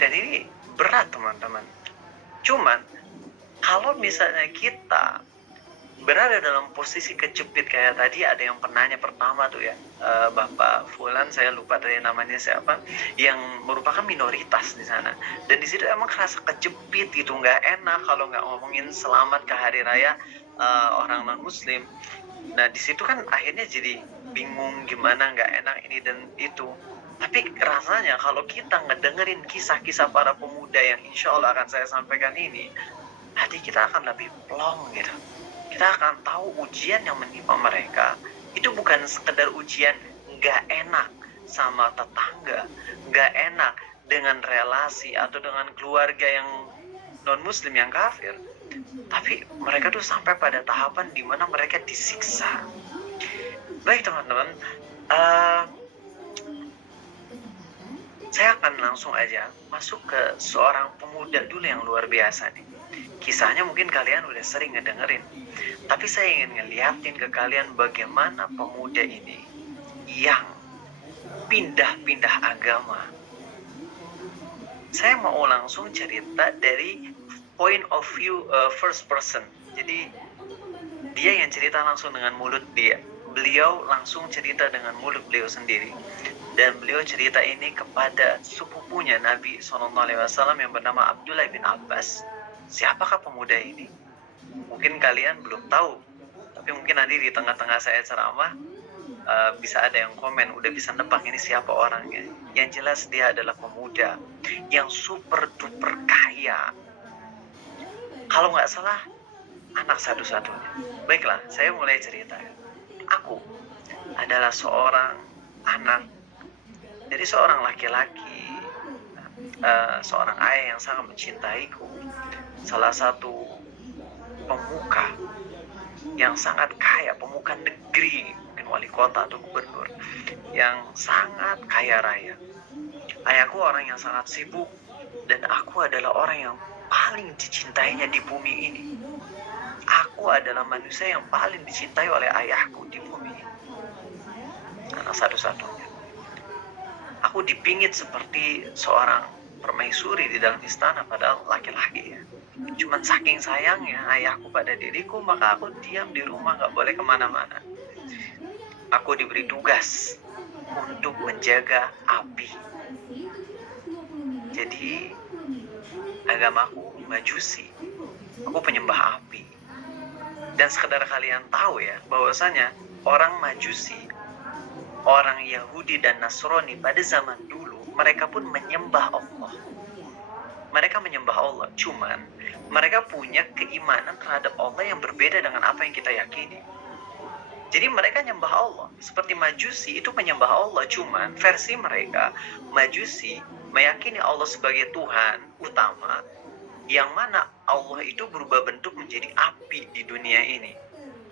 Dan ini berat, teman-teman. Cuman kalau misalnya kita berada dalam posisi kejepit kayak tadi, ada yang penanya pertama tuh ya, Bapak Fulan, saya lupa tadi namanya siapa, yang merupakan minoritas di sana, dan di situ emang kerasa kejepit gitu, nggak enak kalau nggak ngomongin selamat ke hari raya orang non Muslim. Nah di situ kan akhirnya jadi bingung gimana, nggak enak ini dan itu. Tapi rasanya kalau kita ngedengerin kisah-kisah para pemuda yang insya Allah akan saya sampaikan ini, hati kita akan lebih plong gitu. Kita akan tahu ujian yang menimpa mereka itu bukan sekedar ujian nggak enak sama tetangga, nggak enak dengan relasi atau dengan keluarga yang non muslim yang kafir, tapi mereka tuh sampai pada tahapan di mana mereka disiksa. Baik teman-teman, saya akan langsung aja masuk ke seorang pemuda dulu yang luar biasa nih. Kisahnya mungkin kalian udah sering ngedengerin, tapi saya ingin ngeliatin ke kalian bagaimana pemuda ini yang pindah-pindah agama. Saya mau langsung cerita dari point of view first person. Jadi dia yang cerita langsung dengan mulut dia. Beliau langsung cerita dengan mulut beliau sendiri. Dan beliau cerita ini kepada sepupunya Nabi SAW yang bernama Abdullah bin Abbas. Siapakah pemuda ini? Mungkin kalian belum tahu, tapi mungkin nanti di tengah-tengah saya ceramah bisa ada yang komen, udah bisa nebak ini siapa orangnya. Yang jelas dia adalah pemuda yang super duper kaya. Kalau nggak salah, anak satu-satunya. Baiklah, saya mulai cerita. Aku adalah seorang anak dari seorang laki-laki, seorang ayah yang sangat mencintaiku, salah satu pemuka yang sangat kaya, pemuka negeri, mungkin wali kota atau gubernur, yang sangat kaya raya. Ayahku orang yang sangat sibuk, dan aku adalah orang yang paling dicintainya di bumi ini. Aku adalah manusia yang paling dicintai oleh ayahku di bumi ini. Anak satu-satunya. Aku dipingit seperti seorang permaisuri di dalam istana, padahal laki-laki ya. Cuman saking sayangnya ayahku pada diriku, maka aku diam di rumah, gak boleh kemana-mana. Aku diberi tugas untuk menjaga api. Jadi agamaku Majusi, aku penyembah api. Dan sekedar kalian tahu ya, bahwasanya orang Majusi, orang Yahudi dan Nasrani pada zaman dulu, mereka pun menyembah Allah. Mereka menyembah Allah, cuman mereka punya keimanan terhadap Allah yang berbeda dengan apa yang kita yakini. Jadi mereka menyembah Allah. Seperti Majusi itu menyembah Allah, cuman versi mereka, Majusi meyakini Allah sebagai Tuhan utama, yang mana Allah itu berubah bentuk menjadi api di dunia ini.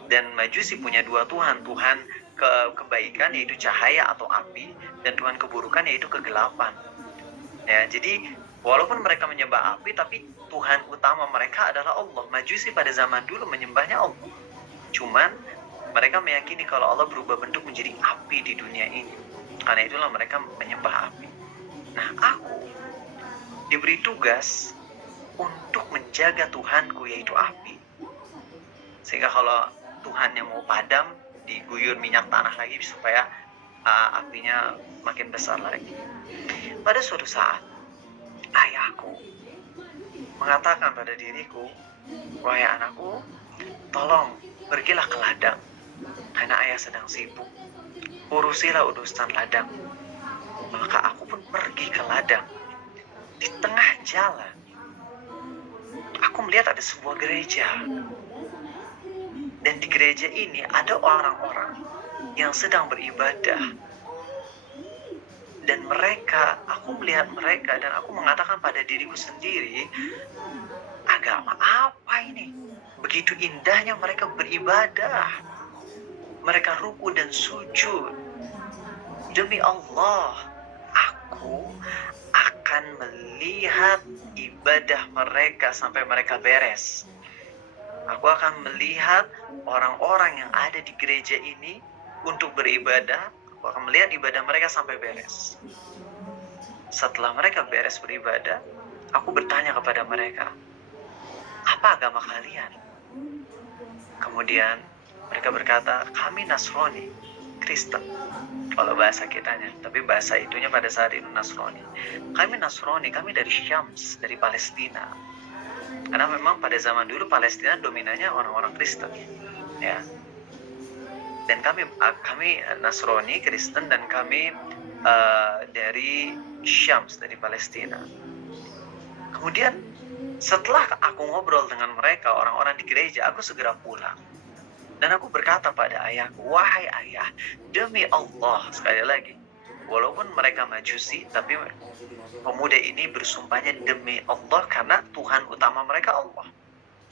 Dan Majusi punya dua Tuhan, Tuhan kebaikan yaitu cahaya atau api, dan Tuhan keburukan yaitu kegelapan. Ya, jadi walaupun mereka menyembah api, tapi Tuhan utama mereka adalah Allah. Majusi pada zaman dulu menyembahnya Allah, cuman mereka meyakini kalau Allah berubah bentuk menjadi api di dunia ini. Karena itulah mereka menyembah api. Nah, aku diberi tugas untuk menjaga Tuhanku yaitu api. Sehingga kalau Tuhan yang mau padam, diguyur minyak tanah lagi supaya apinya makin besar lagi. Pada suatu saat, ayahku mengatakan pada diriku, "Wahai anakku, tolong pergilah ke ladang, karena ayah sedang sibuk. Urusilah urusan ladang." Maka aku pun pergi ke ladang. Di tengah jalan, aku melihat ada sebuah gereja. Dan di gereja ini ada orang-orang yang sedang beribadah. Dan mereka, aku melihat mereka dan aku mengatakan pada diriku sendiri, agama apa ini? Begitu indahnya mereka beribadah. Mereka ruku dan sujud. Demi Allah, aku akan melihat ibadah mereka sampai mereka beres. Aku akan melihat orang-orang yang ada di gereja ini untuk beribadah. Aku akan melihat ibadah mereka sampai beres. Setelah mereka beres beribadah, aku bertanya kepada mereka, apa agama kalian? Kemudian mereka berkata, kami Nasrani, Kristen. Kalau bahasa kitanya, tapi bahasa itunya pada saat itu Nasrani. Kami Nasrani, kami dari Syams, dari Palestina. Karena memang pada zaman dulu Palestina dominannya orang-orang Kristen, ya. Dan kami Nasrani, Kristen, dan kami dari Syams, dari Palestina. Kemudian setelah aku ngobrol dengan mereka, orang-orang di gereja, aku segera pulang. Dan aku berkata pada ayahku, wahai ayah, demi Allah, sekali lagi, walaupun mereka majusi, tapi pemuda ini bersumpahnya demi Allah karena Tuhan utama mereka Allah.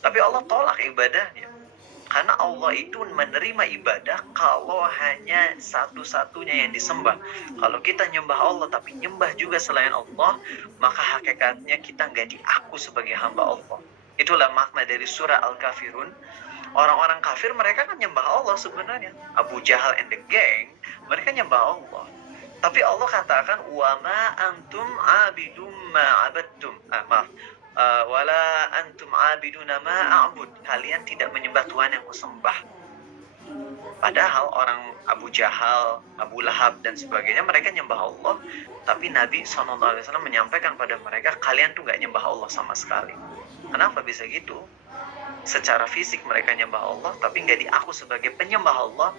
Tapi Allah tolak ibadahnya. Karena Allah itu menerima ibadah kalau hanya satu-satunya yang disembah. Kalau kita nyembah Allah tapi nyembah juga selain Allah, maka hakikatnya kita nggak diaku sebagai hamba Allah. Itulah makna dari surah Al-Kafirun. Orang-orang kafir mereka kan nyembah Allah sebenarnya. Abu Jahal and the gang, mereka nyembah Allah. Tapi Allah katakan, wa ma antum abidum ma abadtum. Wala antum abiduna ma a'bud. Kalian tidak menyembah Tuhan yang kusembah. Padahal orang Abu Jahal, Abu Lahab dan sebagainya, mereka nyembah Allah. Tapi Nabi SAW menyampaikan pada mereka, kalian tuh gak nyembah Allah sama sekali. Kenapa bisa gitu? Secara fisik mereka nyembah Allah, tapi nggak diaku sebagai penyembah Allah.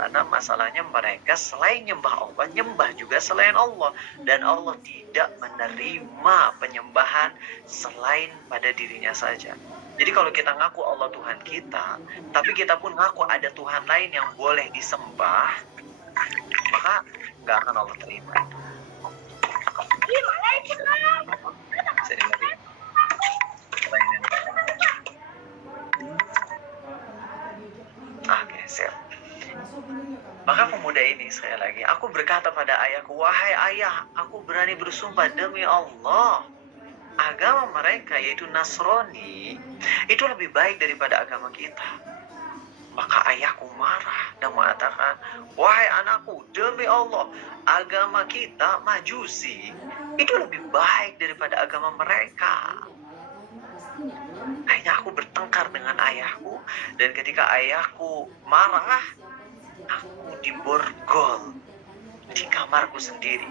Karena masalahnya mereka selain nyembah Allah, nyembah juga selain Allah. Dan Allah tidak menerima penyembahan selain pada dirinya saja. Jadi kalau kita ngaku Allah Tuhan kita, tapi kita pun ngaku ada Tuhan lain yang boleh disembah, maka nggak akan Allah terima. Oke, siap. Maka pemuda ini, sekali lagi, aku berkata pada ayahku, wahai ayah, aku berani bersumpah demi Allah, agama mereka yaitu Nasrani itu lebih baik daripada agama kita. Maka ayahku marah dan mengatakan, wahai anakku, demi Allah, agama kita Majusi itu lebih baik daripada agama mereka. Akhirnya aku bertengkar dengan ayahku, dan ketika ayahku marah, aku diborgol di kamarku sendiri.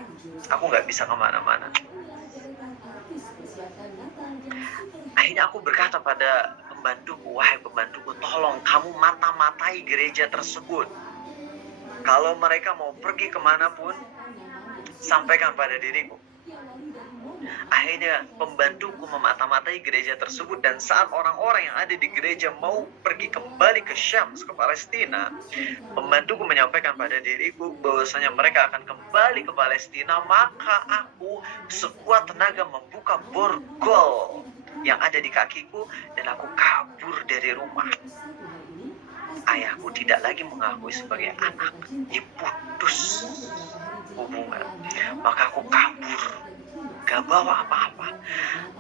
Aku nggak bisa kemana-mana. Akhirnya aku berkata pada pembantuku, wahai pembantuku, tolong kamu mata-matai gereja tersebut. Kalau mereka mau pergi kemanapun, sampaikan pada diriku. Akhirnya pembantuku memata-matai gereja tersebut, dan saat orang-orang yang ada di gereja mau pergi kembali ke Syams, ke Palestina, pembantuku menyampaikan pada diriku bahwasanya mereka akan kembali ke Palestina. Maka aku sekuat tenaga membuka borgol yang ada di kakiku dan aku kabur dari rumah. Ayahku tidak lagi mengakui sebagai anak, diputus hubungan. Maka aku kabur, gak bawa apa-apa.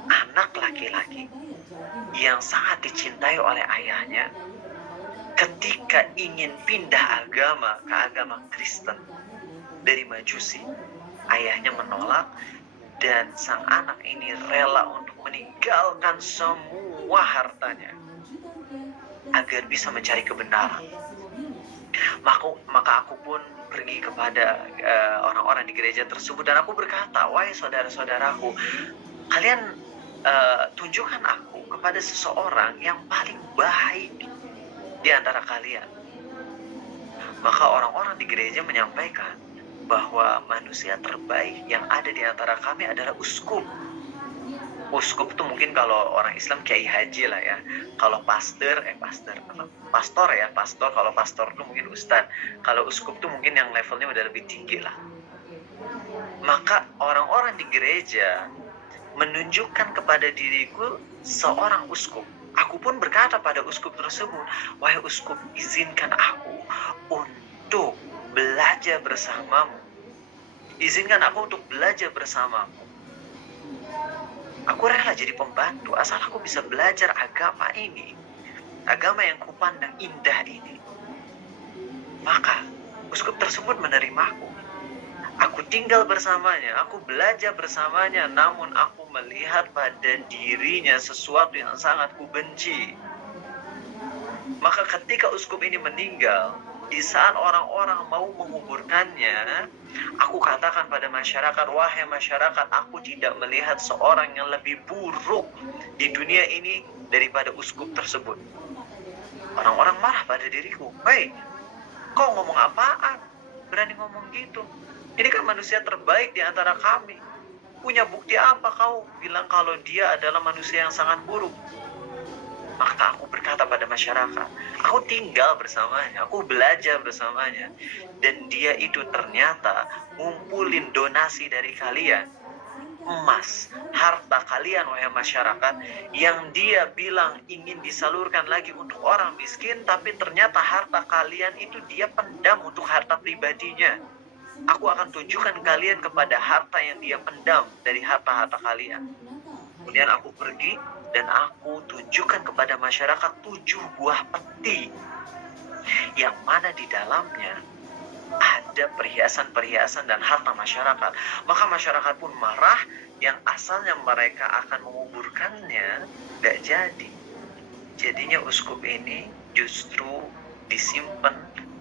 Anak laki-laki yang sangat dicintai oleh ayahnya, ketika ingin pindah agama ke agama Kristen dari Majusi, ayahnya menolak, dan sang anak ini rela untuk meninggalkan semua hartanya agar bisa mencari kebenaran. Maka aku pun pergi kepada orang-orang di gereja tersebut dan aku berkata, wahai saudara-saudaraku, kalian tunjukkan aku kepada seseorang yang paling baik di antara kalian. Maka orang-orang di gereja menyampaikan bahwa manusia terbaik yang ada di antara kami adalah uskup. Uskup itu mungkin kalau orang Islam kiai haji lah ya. Kalau pastor kalau pastor itu mungkin ustadz. Kalau uskup itu mungkin yang levelnya udah lebih tinggi lah. Maka orang-orang di gereja menunjukkan kepada diriku seorang uskup. Aku pun berkata pada uskup tersebut, wahai uskup, izinkan aku untuk belajar bersamamu. Izinkan aku untuk belajar bersamamu. Aku rela jadi pembantu asal aku bisa belajar agama ini. Agama yang kupandang indah ini. Maka uskup tersebut menerimaku. Aku tinggal bersamanya, aku belajar bersamanya, namun aku melihat pada dirinya sesuatu yang sangat kubenci. Maka ketika uskup ini meninggal, di saat orang-orang mau menguburkannya, aku katakan pada masyarakat, wahai masyarakat, aku tidak melihat seorang yang lebih buruk di dunia ini daripada uskup tersebut. Orang-orang marah pada diriku. Hei, kau ngomong apaan? Berani ngomong gitu? Ini kan manusia terbaik di antara kami. Punya bukti apa kau bilang kalau dia adalah manusia yang sangat buruk? Maka aku berkata pada masyarakat, aku tinggal bersamanya, aku belajar bersamanya. Dan dia itu ternyata ngumpulin donasi dari kalian. Emas, harta kalian wahai masyarakat, yang dia bilang ingin disalurkan lagi untuk orang miskin, tapi ternyata harta kalian itu dia pendam untuk harta pribadinya. Aku akan tunjukkan kalian kepada harta yang dia pendam dari harta-harta kalian. Kemudian aku pergi dan aku tunjukkan kepada masyarakat 7 buah peti yang mana di dalamnya ada perhiasan-perhiasan dan harta masyarakat. Maka masyarakat pun marah, yang asalnya mereka akan menguburkannya gak jadi. Jadinya uskup ini justru disimpan,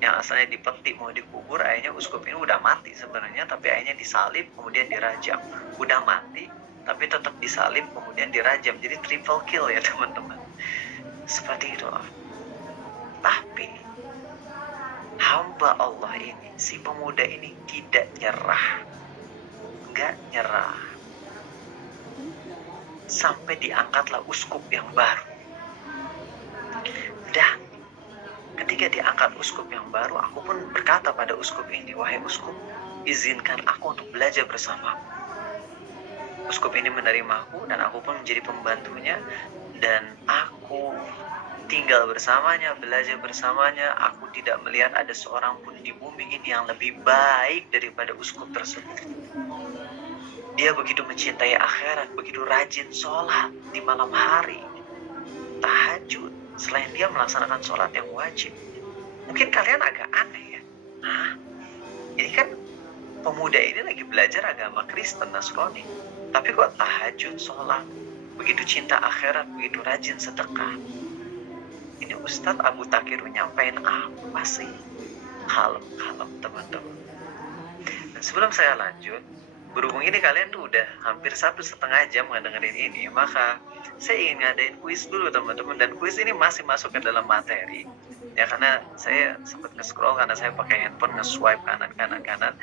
yang asalnya di peti mau dikubur, akhirnya uskup ini udah mati sebenarnya, tapi akhirnya disalib kemudian dirajam. Udah mati tapi tetap disalib kemudian dirajam. Jadi triple kill ya teman-teman. Seperti itu. Tapi hamba Allah ini, si pemuda ini tidak nyerah. Enggak nyerah. Sampai diangkatlah uskup yang baru. Dan ketika diangkat uskup yang baru, aku pun berkata pada uskup ini, wahai uskup, izinkan aku untuk belajar bersamamu. Uskup ini menerimaku dan aku pun menjadi pembantunya, dan aku tinggal bersamanya, belajar bersamanya. Aku tidak melihat ada seorang pun di bumi ini yang lebih baik daripada uskup tersebut. Dia begitu mencintai akhirat, begitu rajin sholat di malam hari, tahajud, selain dia melaksanakan sholat yang wajib. Mungkin kalian agak aneh ya, ini kan pemuda ini lagi belajar agama Kristen, Nasrani, tapi kok tahajud, sholat, begitu cinta akhirat, begitu rajin sedekah. Ini Ustadz Abu Takiru nyampein apa sih? Kalem teman-teman. Dan sebelum saya lanjut, berhubung ini kalian tuh udah hampir 1,5 jam ngedengerin ini, maka saya ingin ngadain kuis dulu teman-teman. Dan kuis ini masih masuk ke dalam materi ya, karena saya sempat nge-scroll, karena saya pakai handphone, nge-swipe kanan,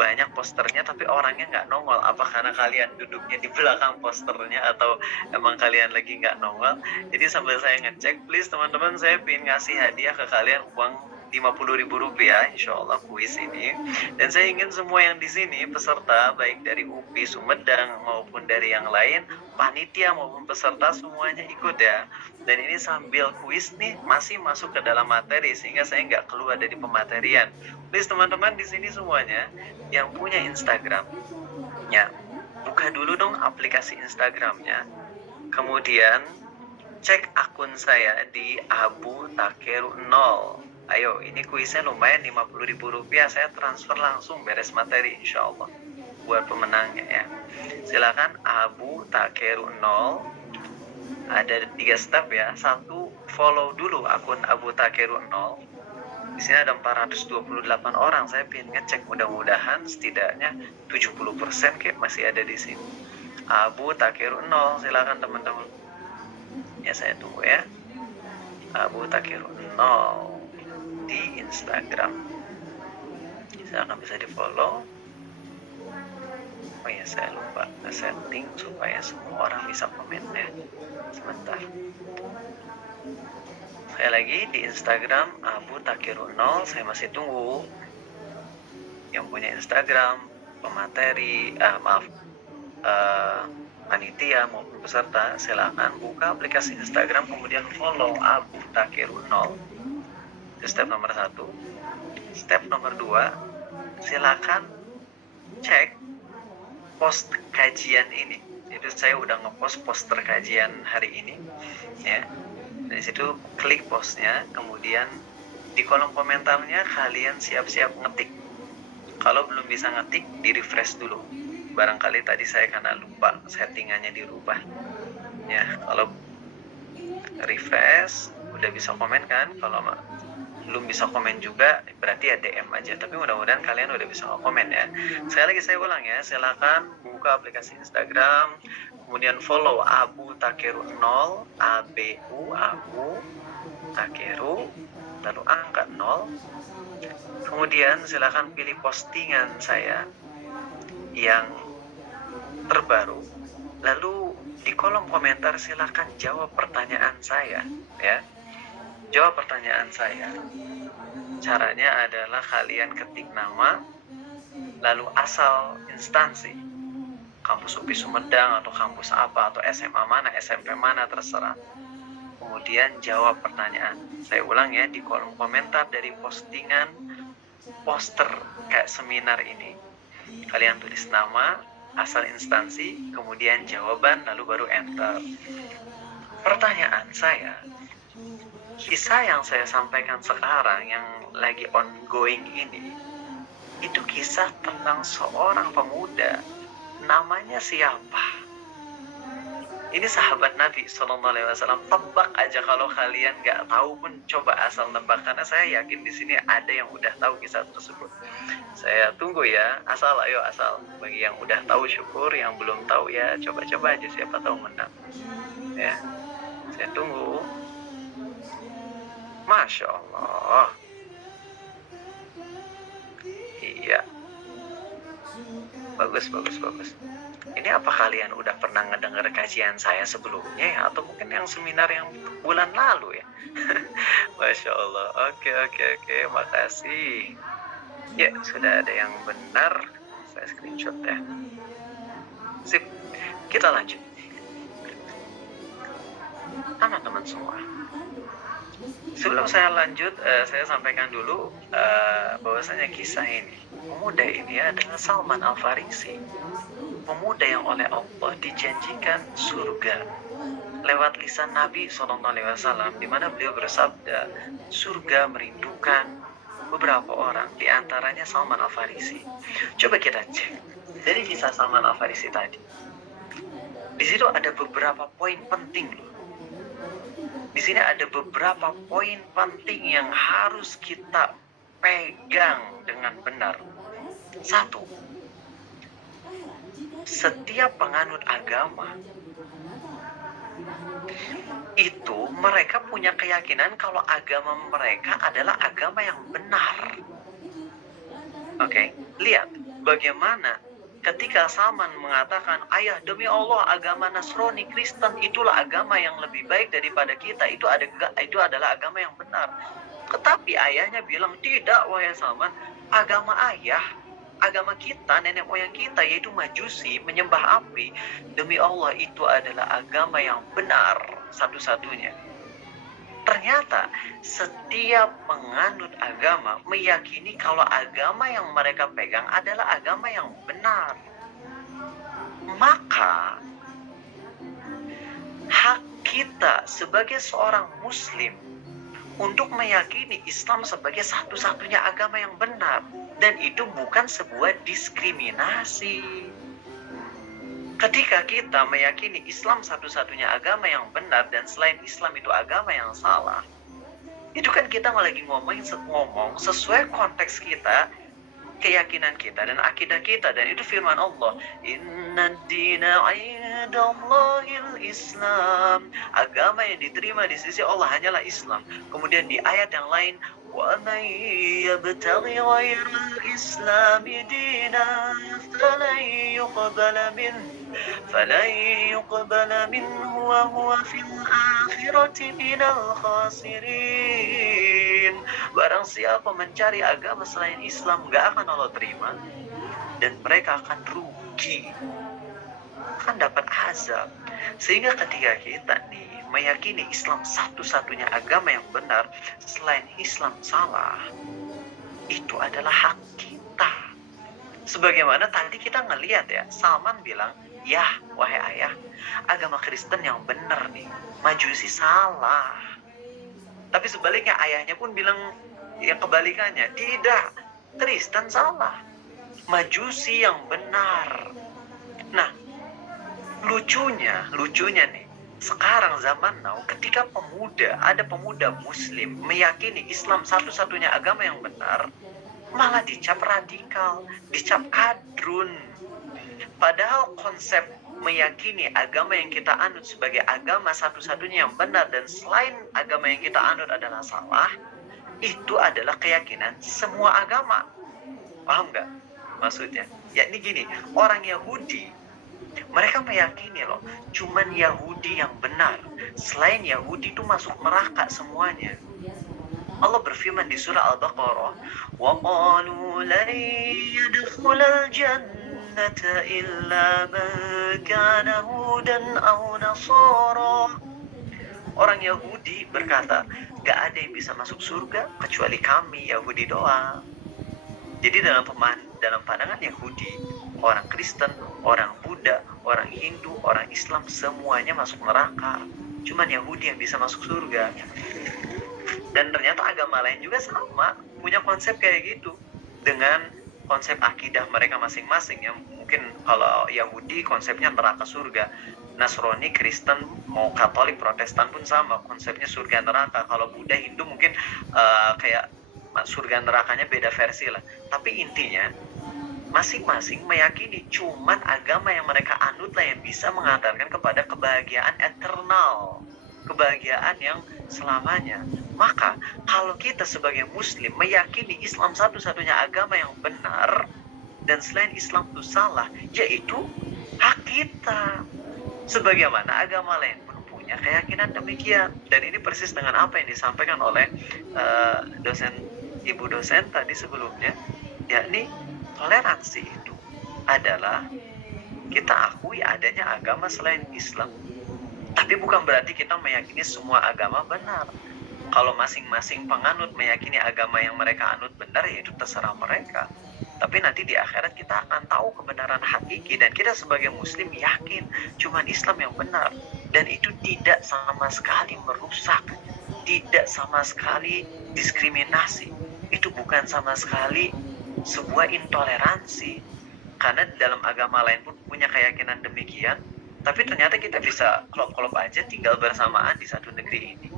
banyak posternya tapi orangnya nggak nongol. Apa karena kalian duduknya di belakang posternya atau emang kalian lagi nggak nongol? Jadi sambil saya ngecek, please teman-teman, saya pengen ngasih hadiah ke kalian uang Rp50.000 insyaallah kuis ini. Dan saya ingin semua yang di sini peserta, baik dari UPI Sumedang maupun dari yang lain, panitia maupun peserta, semuanya ikut ya. Dan ini sambil kuis nih masih masuk ke dalam materi sehingga saya nggak keluar dari pematerian. Please teman-teman di sini semuanya yang punya Instagram ya, buka dulu dong aplikasi Instagramnya, kemudian cek akun saya di Abu Takeru 0. Ayo, ini kuisnya lumayan Rp50.000, saya transfer langsung beres materi insyaallah buat pemenangnya ya. Silakan Abu Takeru 0. Ada 3 step ya. 1, follow dulu akun Abu Takeru 0. Di sini ada 428 orang. Saya pengen ngecek, mudah-mudahan setidaknya 70% kayak masih ada di sini. Abu Takeru 0, silakan teman-teman. Ya, saya tunggu ya. Abu Takeru 0 di Instagram. Silakan bisa di follow. Oh ya, saya lupa setting supaya semua orang bisa komen ya. Sebentar. Saya lagi di Instagram Abu Takiru 0. Saya masih tunggu yang punya Instagram, pemateri, panitia maupun peserta. Silakan buka aplikasi Instagram, kemudian follow Abu Takiru 0. Itu step nomor 1. Step nomor 2, silakan cek post kajian ini. Itu saya udah ngepost poster kajian hari ini ya. Dari situ klik postnya, kemudian di kolom komentarnya kalian siap-siap ngetik. Kalau belum bisa ngetik, di refresh dulu. Barangkali tadi saya karena lupa settingannya dirubah ya. Kalau refresh udah bisa komen kan. Kalau belum bisa komen juga berarti ya DM aja, tapi mudah-mudahan kalian udah bisa komen ya. Saya ulang ya, silakan buka aplikasi Instagram, kemudian follow Abu Takiru 0, ABU Abu Takiru, lalu angka 0. Kemudian silakan pilih postingan saya yang terbaru, lalu di kolom komentar silakan jawab pertanyaan saya ya. Jawab pertanyaan saya. Caranya adalah kalian ketik nama, lalu asal instansi, kampus UPI Sumedang atau kampus apa, atau SMA mana, SMP mana, terserah. Kemudian jawab pertanyaan. Saya ulang ya, di kolom komentar dari postingan poster kayak seminar ini, kalian tulis nama, asal instansi, kemudian jawaban, lalu baru enter. Pertanyaan saya, kisah yang saya sampaikan sekarang yang lagi ongoing ini, itu kisah tentang seorang pemuda. Namanya siapa? Ini sahabat Nabi SAW. Tebak aja, kalau kalian nggak tahu pun coba asal nebak, karena saya yakin di sini ada yang udah tahu kisah tersebut. Saya tunggu ya, asal, ayo asal. Bagi yang udah tahu syukur, yang belum tahu ya coba-coba aja, siapa tahu menang. Ya, saya tunggu. Masya Allah. Iya. Bagus. Ini apa kalian udah pernah ngedenger kajian saya sebelumnya ya? Atau mungkin yang seminar yang bulan lalu ya? Masya Allah. Oke. Makasih. Ya, sudah ada yang benar. Saya screenshot ya. Sip. Kita lanjut. Teman-teman semua. Sebelum saya lanjut, saya sampaikan dulu bahwasanya kisah ini, pemuda ini adalah Salman Al-Farisi, pemuda yang oleh Allah dijanjikan surga lewat lisan Nabi SAW, di mana beliau bersabda, surga merindukan beberapa orang, di antaranya Salman Al-Farisi. Coba kita cek dari kisah Salman Al-Farisi tadi. Di situ ada beberapa poin penting loh. Di sini ada beberapa poin penting yang harus kita pegang dengan benar. 1. Setiap penganut agama itu mereka punya keyakinan kalau agama mereka adalah agama yang benar. Oke, lihat bagaimana ketika Salman mengatakan, ayah demi Allah agama Nasrani, Kristen itulah agama yang lebih baik daripada kita, itu adalah agama yang benar. Tetapi ayahnya bilang, tidak wahai Salman, agama ayah, agama kita, nenek moyang kita yaitu Majusi, menyembah api, demi Allah itu adalah agama yang benar satu-satunya. Ternyata setiap penganut agama meyakini kalau agama yang mereka pegang adalah agama yang benar. Maka hak kita sebagai seorang muslim untuk meyakini Islam sebagai satu-satunya agama yang benar, dan itu bukan sebuah diskriminasi. Ketika kita meyakini Islam satu-satunya agama yang benar dan selain Islam itu agama yang salah, itu kan kita lagi ngomong sesuai konteks kita keyakinan kita dan akidah kita, dan itu firman Allah, inna dina indallahil Islam, agama yang diterima di sisi Allah hanyalah Islam. Kemudian di ayat yang lain, wa man yabtaghi ghairal islami dinan falan yuqbala minhu wa huwa fil akhirati minal khasirin. Barang siapa mencari agama selain Islam, gak akan Allah terima, dan mereka akan rugi, akan dapat azab. Sehingga ketika kita nih meyakini Islam satu-satunya agama yang benar, selain Islam salah, itu adalah hak kita. Sebagaimana tadi kita ngelihat ya, Salman bilang, ya wahai ayah, agama Kristen yang benar nih, Majusi salah. Tapi sebaliknya ayahnya pun bilang yang kebalikannya, tidak, Kristen salah, Majusi yang benar. Nah, lucunya nih, sekarang zaman now, ketika ada pemuda muslim meyakini Islam satu-satunya agama yang benar, malah dicap radikal, dicap kadrun. Padahal konsep meyakini agama yang kita anut sebagai agama satu-satunya yang benar dan selain agama yang kita anut adalah salah, itu adalah keyakinan semua agama. Paham nggak maksudnya? Ya ini gini, orang Yahudi, mereka meyakini loh, cuman Yahudi yang benar. Selain Yahudi itu masuk neraka semuanya. Allah berfirman di surah Al-Baqarah, وَقَالُوا لَنْ يَدْخُلَ الْجَنَّةَ إِلَّا مَنْ كَانَ هُودًا أَوْ نَصَارًا. Orang Yahudi berkata, gak ada yang bisa masuk surga kecuali kami Yahudi doang. Jadi dalam pandangan Yahudi, orang Kristen, orang Buddha, orang Hindu, orang Islam, semuanya masuk neraka. Cuman Yahudi yang bisa masuk surga. Dan ternyata agama lain juga sama, punya konsep kayak gitu, dengan konsep akidah mereka masing-masing. Yang mungkin kalau Yahudi konsepnya neraka surga, Nasrani, Kristen, mau Katolik, Protestan pun sama, konsepnya surga neraka. Kalau Buddha, Hindu mungkin kayak surga nerakanya beda versi lah. Tapi intinya masing-masing meyakini cuman agama yang mereka anut lah yang bisa mengantarkan kepada kebahagiaan eternal, kebahagiaan yang selamanya. Maka kalau kita sebagai muslim meyakini Islam satu-satunya agama yang benar dan selain Islam itu salah, yaitu hak kita. Sebagaimana agama lain pun punya keyakinan demikian. Dan ini persis dengan apa yang disampaikan oleh ibu dosen tadi sebelumnya, yakni toleransi itu adalah kita akui adanya agama selain Islam. Tapi bukan berarti kita meyakini semua agama benar. Kalau masing-masing penganut meyakini agama yang mereka anut benar, ya itu terserah mereka. Tapi nanti di akhirat kita akan tahu kebenaran hakiki, dan kita sebagai muslim yakin cuman Islam yang benar, dan itu tidak sama sekali merusak, tidak sama sekali diskriminasi, itu bukan sama sekali sebuah intoleransi. Karena dalam agama lain pun punya keyakinan demikian, tapi ternyata kita bisa klop-klop aja tinggal bersamaan di satu negeri ini.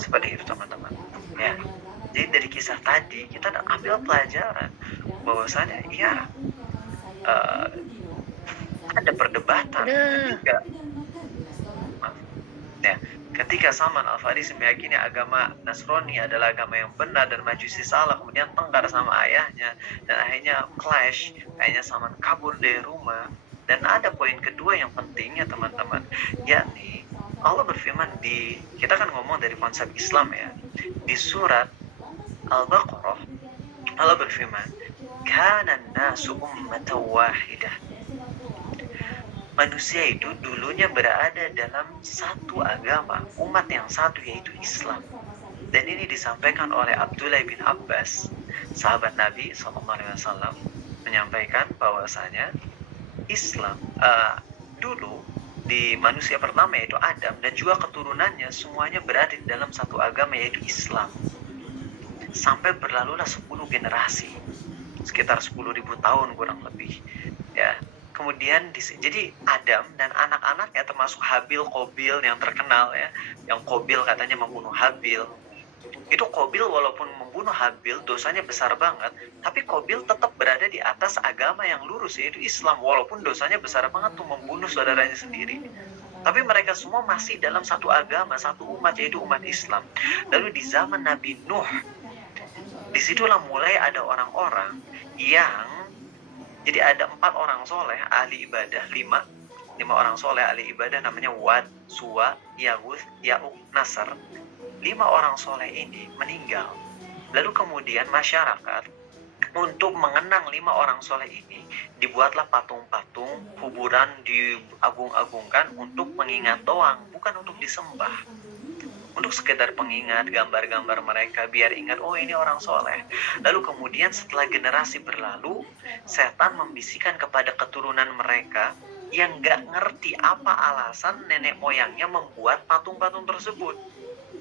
Seperti itu teman-teman ya. Jadi dari kisah tadi kita ambil pelajaran bahwasanya ya ada perdebatan ketika Salman Al-Farisi meyakini agama Nasrani adalah agama yang benar dan Majusi salah, kemudian tengkar sama ayahnya dan akhirnya clash, akhirnya Salman kabur dari rumah. Dan ada poin kedua yang penting ya teman-teman, yakni Allah berfirman kita kan ngomong dari konsep Islam ya, di surat Al-Baqarah Allah berfirman, kana nasu ummatan wahidah. Manusia itu dulunya berada dalam satu agama, umat yang satu, yaitu Islam. Dan ini disampaikan oleh Abdullah bin Abbas, sahabat Nabi SAW, menyampaikan bahwasanya Islam dulu di manusia pertama yaitu Adam dan juga keturunannya semuanya berada di dalam satu agama yaitu Islam. Sampai berlalulah 10 generasi, sekitar 10.000 tahun kurang lebih ya. Kemudian jadi Adam dan anak-anaknya termasuk Habil, Qabil yang terkenal ya, yang Qabil katanya membunuh Habil, Itu Qabil walaupun membunuh Habil dosanya besar banget, tapi Qabil tetap berada di atas agama yang lurus, yaitu Islam, walaupun dosanya besar banget tuh membunuh saudaranya sendiri. Tapi mereka semua masih dalam satu agama, satu umat, yaitu umat Islam. Lalu di zaman Nabi Nuh, disitulah mulai ada orang-orang yang, jadi ada 4 orang soleh ahli ibadah, 5 orang soleh ahli ibadah, namanya Wad, Suwa, Yaguth, Ya'uq, Nasr. 5 orang soleh ini meninggal. Lalu kemudian masyarakat untuk mengenang 5 orang soleh ini dibuatlah patung-patung, kuburan diagung-agungkan untuk mengingat doang, bukan untuk disembah. Untuk sekedar pengingat, gambar-gambar mereka biar ingat, oh ini orang soleh. Lalu kemudian setelah generasi berlalu, setan membisikkan kepada keturunan mereka yang gak ngerti apa alasan nenek moyangnya membuat patung-patung tersebut.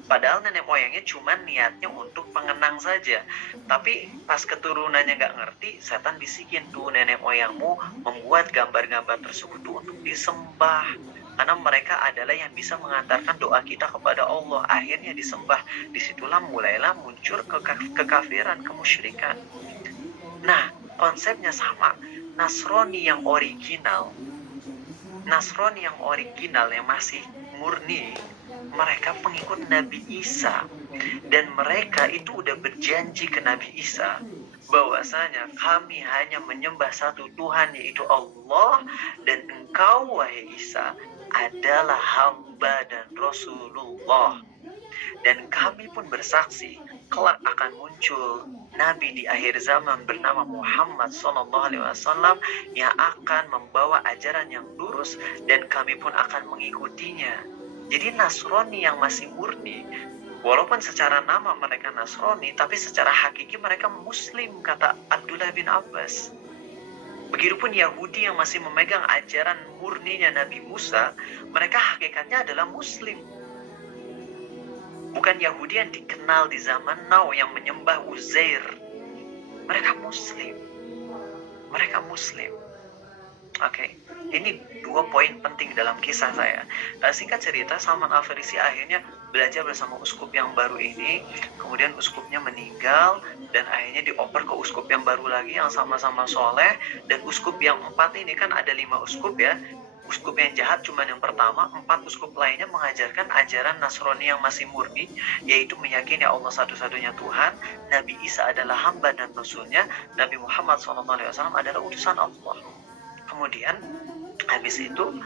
Padahal nenek moyangnya cuma niatnya untuk pengenang saja. Tapi pas keturunannya gak ngerti, setan bisikin tuh, nenek moyangmu membuat gambar-gambar tersebut tuh untuk disembah. Karena mereka adalah yang bisa mengantarkan doa kita kepada Allah. Akhirnya disembah. Disitulah mulailah muncul kekafiran, kemusyrikan. Nah, konsepnya sama. Nasrani yang original, yang masih murni, mereka pengikut Nabi Isa, dan mereka itu udah berjanji ke Nabi Isa bahwasanya kami hanya menyembah satu Tuhan, yaitu Allah, dan engkau wahai Isa adalah hamba dan Rasulullah. Dan kami pun bersaksi kelak akan muncul Nabi di akhir zaman bernama Muhammad SAW yang akan membawa ajaran yang lurus, dan kami pun akan mengikutinya. Jadi Nasrani yang masih murni, walaupun secara nama mereka Nasrani, tapi secara hakiki mereka Muslim, kata Abdullah bin Abbas. Begitupun Yahudi yang masih memegang ajaran murninya Nabi Musa, mereka hakikatnya adalah Muslim. Bukan Yahudi yang dikenal di zaman now yang menyembah Uzair. Mereka Muslim. Oke, ini 2 poin penting dalam kisah saya. Singkat cerita, Salman Al-Farisi akhirnya belajar bersama uskup yang baru ini. Kemudian uskupnya meninggal, dan akhirnya dioper ke uskup yang baru lagi yang sama-sama soleh. Dan uskup yang 4 ini, kan ada 5 uskup ya. Uskup yang jahat cuma yang pertama, 4 uskup lainnya mengajarkan ajaran Nasrani yang masih murni, yaitu meyakini Allah satu-satunya Tuhan, Nabi Isa adalah hamba dan Rasulnya, Nabi Muhammad SAW adalah utusan Allah. Kemudian habis itu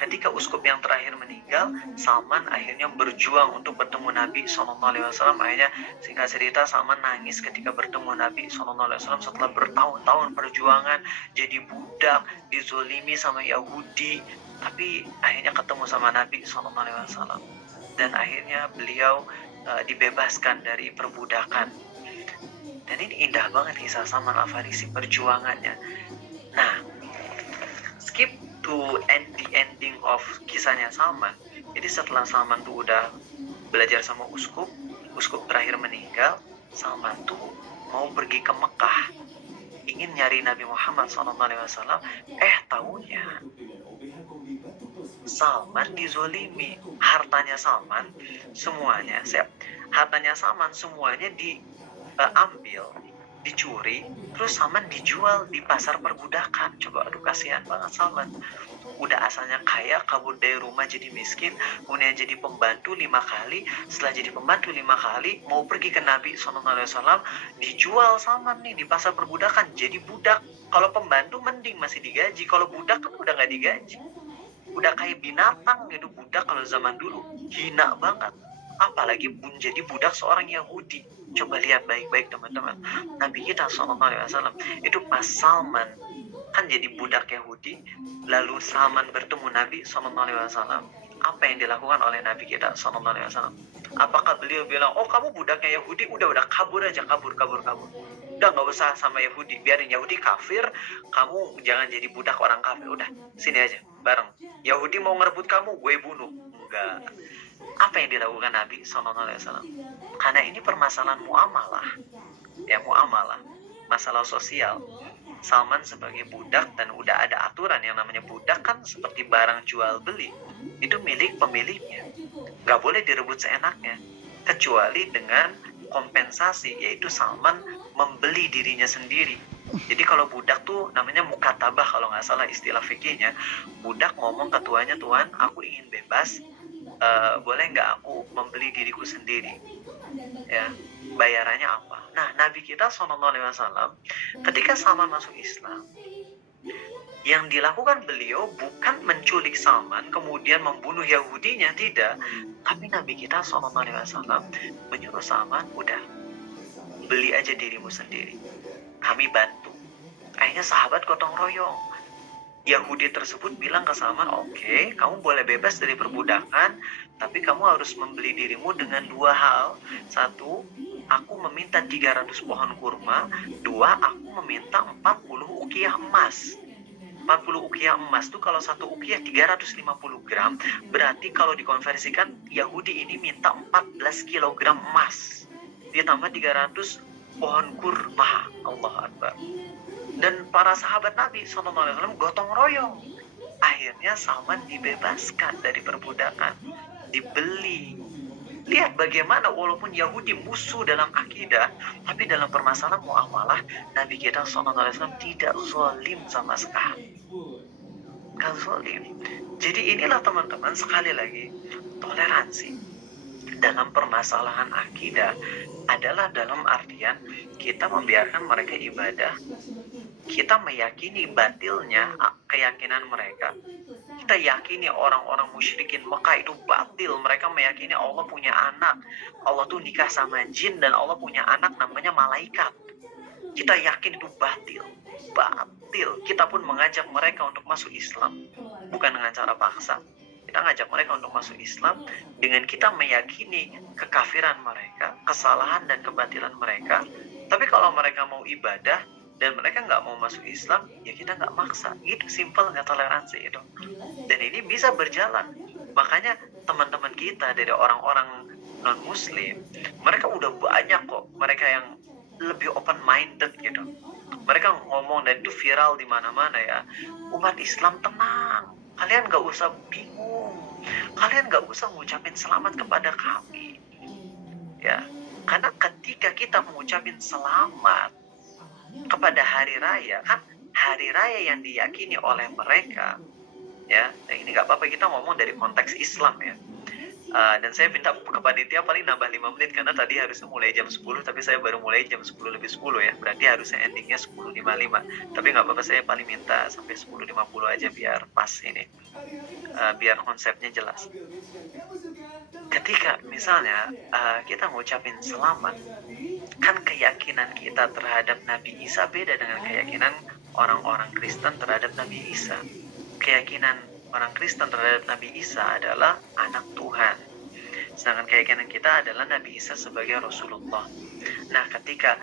ketika uskup yang terakhir meninggal, Salman akhirnya berjuang untuk bertemu Nabi SAW. Akhirnya singkat cerita, Salman nangis ketika bertemu Nabi SAW setelah bertahun-tahun perjuangan, jadi budak, dizolimi sama Yahudi, tapi akhirnya ketemu sama Nabi SAW. Dan akhirnya beliau dibebaskan dari perbudakan. Dan ini indah banget kisah Salman Al-Farisi, perjuangannya. Nah, skip to the ending of kisahnya Salman. Jadi setelah Salman tuh udah belajar sama uskup terakhir meninggal, Salman tuh mau pergi ke Mekah, ingin nyari Nabi Muhammad SAW. Taunya Salman dizolimi, hartanya Salman semuanya diambil, dicuri, terus Salman dijual di pasar perbudakan. Coba, aduh kasihan banget Salman. Udah asalnya kaya, kabur dari rumah jadi miskin, kemudian jadi pembantu 5 kali. Setelah jadi pembantu 5 kali, mau pergi ke Nabi SAW, dijual Salman nih di pasar perbudakan, jadi budak. Kalau pembantu mending masih digaji, kalau budak kan udah gak digaji, udah kayak binatang gitu budak kalau zaman dulu, hina banget. Apalagi jadi budak seorang Yahudi. Coba lihat baik-baik teman-teman, Nabi kita SAW itu pas Salman kan jadi budak Yahudi, lalu Salman bertemu Nabi SAW, apa yang dilakukan oleh Nabi kita SAW? Apakah beliau bilang, oh kamu budaknya Yahudi, udah kabur aja, kabur, udah gak usah sama Yahudi, biarin Yahudi kafir, kamu jangan jadi budak orang kafir, udah sini aja bareng, Yahudi mau ngerebut kamu, gue bunuh? Enggak. Apa yang dilakukan Nabi SAW? Karena ini permasalahan muamalah, masalah sosial. Salman sebagai budak, dan udah ada aturan yang namanya budak kan seperti barang jual beli, itu milik pemiliknya, nggak boleh direbut seenaknya. kecuali dengan kompensasi, yaitu Salman membeli dirinya sendiri. Jadi kalau budak tuh namanya mukatabah kalau nggak salah istilah fikihnya. Budak ngomong ke tuannya, "Tuan, aku ingin bebas, boleh nggak aku membeli diriku sendiri?" Ya, bayarannya apa? Nah, Nabi kita SAW ketika Salman masuk Islam, yang dilakukan beliau bukan menculik Salman kemudian membunuh Yahudinya, tidak. Tapi Nabi kita SAW menyuruh Salman, udah, beli aja dirimu sendiri, kami bantu. Akhirnya sahabat gotong royong. Yahudi tersebut bilang ke Salman, "Oke, kamu boleh bebas dari perbudakan, tapi kamu harus membeli dirimu dengan dua hal. Satu, aku meminta 300 pohon kurma. Dua, aku meminta 40 ukiah emas." 40 ukiah emas tuh kalau satu ukiah 350 gram, berarti kalau dikonversikan Yahudi ini minta 14 kilogram emas. Ditambah 300 pohon kurma. Allah Akbar. Dan para sahabat Nabi SAW gotong royong. Akhirnya Salman dibebaskan dari perbudakan, dibeli. Lihat bagaimana walaupun Yahudi musuh dalam akidah, tapi dalam permasalahan muamalah Nabi kita SAW tidak zalim sama sekali. Gak zalim. Jadi inilah teman-teman, sekali lagi, toleransi dalam permasalahan akidah adalah dalam artian kita membiarkan mereka ibadah, kita meyakini batilnya keyakinan mereka. Kita yakini orang-orang musyrikin Mekah itu batil. Mereka meyakini Allah punya anak, Allah tuh nikah sama jin, dan Allah punya anak namanya malaikat. Kita yakin itu batil. Kita pun mengajak mereka untuk masuk Islam, bukan dengan cara paksa. Kita ngajak mereka untuk masuk Islam dengan kita meyakini kekafiran mereka, kesalahan dan kebatilan mereka. Tapi kalau mereka mau ibadah dan mereka nggak mau masuk Islam, ya kita nggak maksa. Itu simpelnya toleransi itu. Dan ini bisa berjalan. Makanya teman-teman kita dari orang-orang non-muslim, mereka udah banyak kok mereka yang lebih open-minded gitu. Mereka ngomong, dan itu viral di mana-mana ya. Umat Islam tenang, kalian nggak usah bingung, kalian nggak usah ngucapin selamat kepada kami. Ya, karena ketika kita mengucapin selamat kepada hari raya, kan hari raya yang diyakini oleh mereka, ya, ini nggak apa-apa kita ngomong dari konteks Islam ya. Dan saya minta ke panitia paling nambah 5 menit karena tadi harusnya mulai jam 10 tapi saya baru mulai jam 10 lebih 10 ya, berarti harusnya endingnya 10.55, tapi nggak apa-apa, saya paling minta sampai 10.50 aja biar pas ini, biar konsepnya jelas. Ketika misalnya kita ngucapin selamat, kan keyakinan kita terhadap Nabi Isa beda dengan keyakinan orang-orang Kristen terhadap Nabi Isa. Keyakinan orang Kristen terhadap Nabi Isa adalah anak Tuhan, sedangkan keyakinan kita adalah Nabi Isa sebagai Rasulullah. Nah, ketika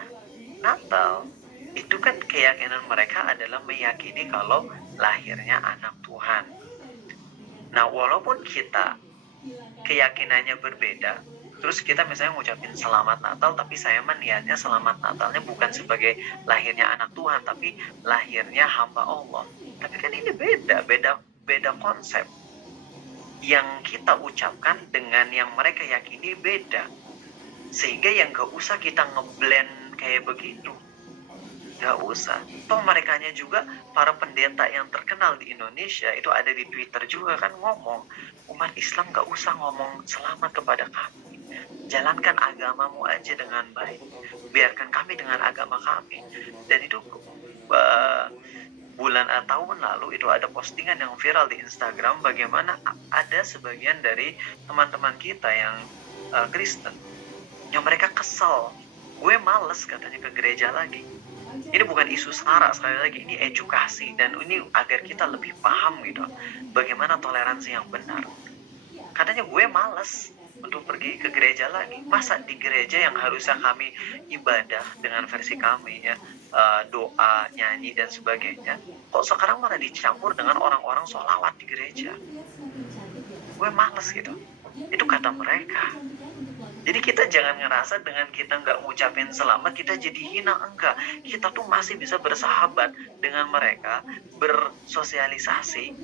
Natal itu kan keyakinan mereka adalah meyakini kalau lahirnya anak Tuhan. Nah, walaupun kita keyakinannya berbeda, terus kita misalnya ngucapin selamat Natal, tapi saya niatnya selamat Natalnya bukan sebagai lahirnya anak Tuhan, tapi lahirnya hamba Allah. Tapi kan ini beda konsep. Yang kita ucapkan dengan yang mereka yakini beda. Sehingga yang gak usah kita ngeblend kayak begitu. Gak usah. Toh merekanya juga, para pendeta yang terkenal di Indonesia itu ada di Twitter juga kan ngomong, umat Islam gak usah ngomong selamat kepada kami, jalankan agamamu aja dengan baik, biarkan kami dengan agama kami. Dan itu tahun lalu itu ada postingan yang viral di Instagram, bagaimana ada sebagian dari teman-teman kita yang Kristen yang mereka kesel, gue males katanya ke gereja lagi. Ini bukan isu sara, sekali lagi ini edukasi, dan ini agar kita lebih paham gitu bagaimana toleransi yang benar. Katanya gue males untuk pergi ke gereja lagi. Masa di gereja yang harusnya kami ibadah dengan versi kami ya, doa, nyanyi dan sebagainya, kok sekarang malah dicampur dengan orang-orang sholawat di gereja. Gue males gitu. Itu kata mereka. Jadi kita jangan ngerasa dengan kita nggak ngucapin selamat kita jadi hina, enggak. Kita tuh masih bisa bersahabat dengan mereka, bersosialisasi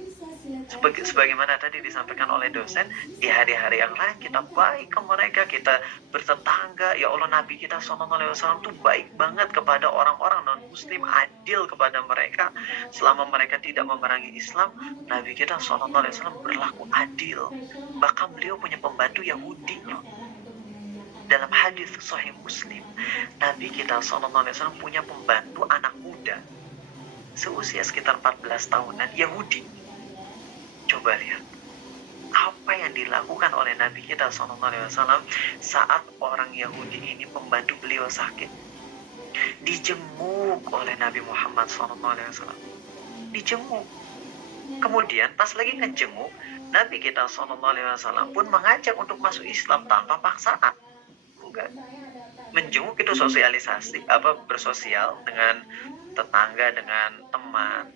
sebagaimana tadi disampaikan oleh dosen, di hari-hari yang lain kita baik ke mereka, kita bertetangga. Ya Allah, Nabi kita SAW tuh baik banget kepada orang-orang non-muslim, adil kepada mereka. Selama mereka tidak memerangi Islam, Nabi kita SAW berlaku adil. Bahkan beliau punya pembantu Yahudi. Dalam hadis Sahih Muslim, Nabi kita SAW punya pembantu anak muda seusia sekitar 14 tahunan, Yahudi. Coba lihat apa yang dilakukan oleh Nabi kita SAW saat orang Yahudi ini pembantu beliau sakit. Dijenguk oleh Nabi Muhammad SAW. Dijenguk. Kemudian pas lagi ngejenguk, Nabi kita SAW pun mengajak untuk masuk Islam tanpa paksaan. Enggak. Menjenguk itu sosialisasi, bersosial dengan tetangga, dengan teman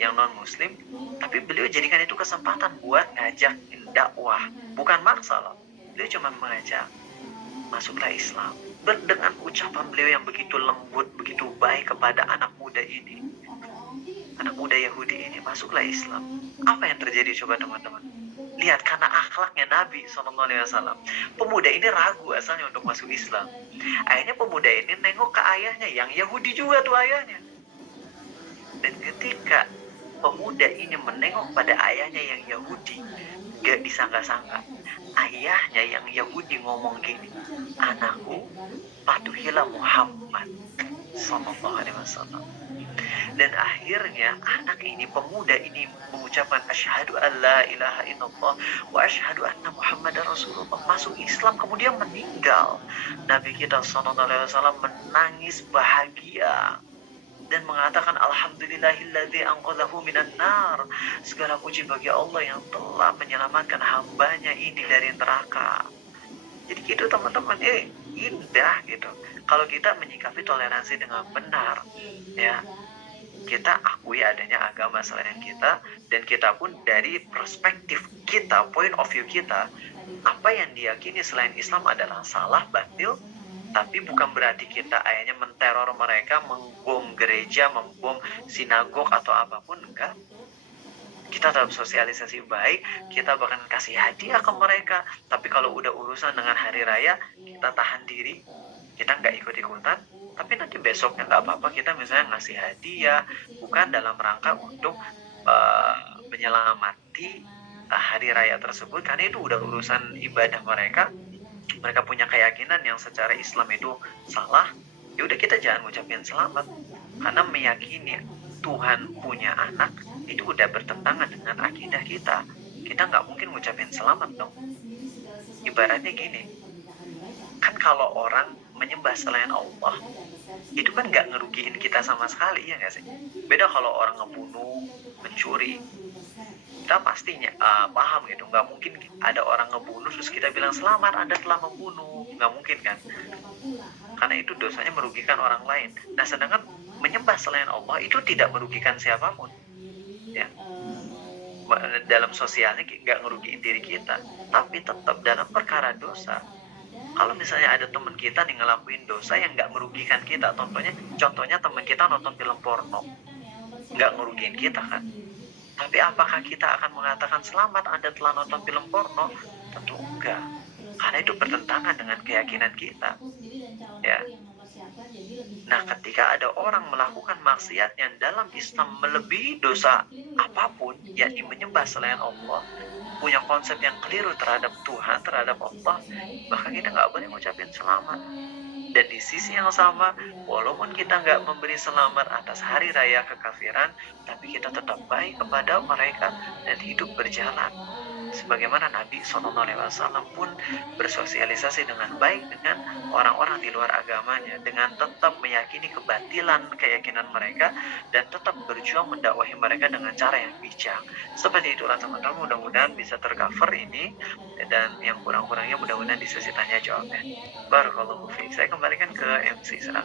yang non muslim, tapi beliau jadikan itu kesempatan buat ngajak dakwah, bukan maksa loh. Beliau cuma mengajak, masuklah Islam. Dengan ucapan beliau yang begitu lembut, begitu baik kepada anak muda ini, anak muda Yahudi ini, masuklah Islam. Apa yang terjadi coba teman-teman? Lihat, karena akhlaknya Nabi SAW, pemuda ini ragu asalnya untuk masuk Islam. Akhirnya pemuda ini nengok ke ayahnya, yang Yahudi juga tuh ayahnya. Dan ketika pemuda ini menengok pada ayahnya yang Yahudi, gak disangka-sangka ayahnya yang Yahudi ngomong gini, anakku, patuhilah Muhammad SAW. Dan akhirnya anak ini, pemuda ini mengucapkan asyhadu an la ilaha illallah wa asyhadu anna Muhammadar Rasulullah, masuk Islam, kemudian meninggal. Nabi kita SAW menangis bahagia dan mengatakan alhamdulillahilladzi anqadhahu minan nar. Segala puji bagi Allah yang telah menyelamatkan hambanya ini dari neraka. Jadi gitu teman-teman, indah gitu. Kalau kita menyikapi toleransi dengan benar, ya, kita akui adanya agama selain kita, dan kita pun dari perspektif kita, point of view kita, apa yang diyakini selain Islam adalah salah, batil. Tapi bukan berarti kita akhirnya menteror mereka, membom gereja, membom sinagog atau apapun, enggak. Kita tetap sosialisasi baik, kita bahkan kasih hadiah ke mereka. Tapi kalau udah urusan dengan hari raya, kita tahan diri, kita nggak ikut-ikutan. Tapi nanti besoknya nggak apa-apa, kita misalnya ngasih hadiah, bukan dalam rangka untuk menyelamati hari raya tersebut, karena itu udah urusan ibadah mereka. Mereka punya keyakinan yang secara Islam itu salah, ya udah kita jangan ngucapin selamat, karena meyakini Tuhan punya anak itu udah bertentangan dengan akidah kita. Kita nggak mungkin ngucapin selamat dong. Ibaratnya gini, kan kalau orang menyembah selain Allah, itu kan nggak ngerugiin kita sama sekali, ya nggak sih? Beda kalau orang ngebunuh, mencuri, kita pastinya paham gitu, nggak mungkin ada orang ngebunuh terus kita bilang selamat Anda telah membunuh, nggak mungkin kan, karena itu dosanya merugikan orang lain. Nah sedangkan menyembah selain Allah itu tidak merugikan siapapun, ya, dalam sosialnya nggak ngerugiin diri kita, tapi tetap dalam perkara dosa. Kalau misalnya ada teman kita nih ngelakuin dosa yang nggak merugikan kita, contohnya teman kita nonton film porno, nggak ngerugiin kita kan. Tapi apakah kita akan mengatakan selamat Anda telah nonton film porno? Tentu enggak, karena itu bertentangan dengan keyakinan kita, ya. Nah ketika ada orang melakukan maksiat yang dalam Islam melebihi dosa apapun, yakni menyembah selain Allah, punya konsep yang keliru terhadap Tuhan, terhadap Allah, maka kita nggak boleh ngucapin selamat. Dan di sisi yang sama, walaupun kita nggak memberi selamat atas hari raya kekafiran, tapi kita tetap baik kepada mereka dan hidup berjalan sebagaimana Nabi SAW pun bersosialisasi dengan baik dengan orang-orang di luar agamanya, dengan tetap meyakini kebatilan keyakinan mereka dan tetap berjuang mendakwahi mereka dengan cara yang bijak. Seperti itulah teman-teman, mudah-mudahan bisa tercover ini, dan yang kurang-kurangnya mudah-mudahan di sesi tanya jawabnya. Barakallahu fiik. Saya kembalikan ke MC sekarang.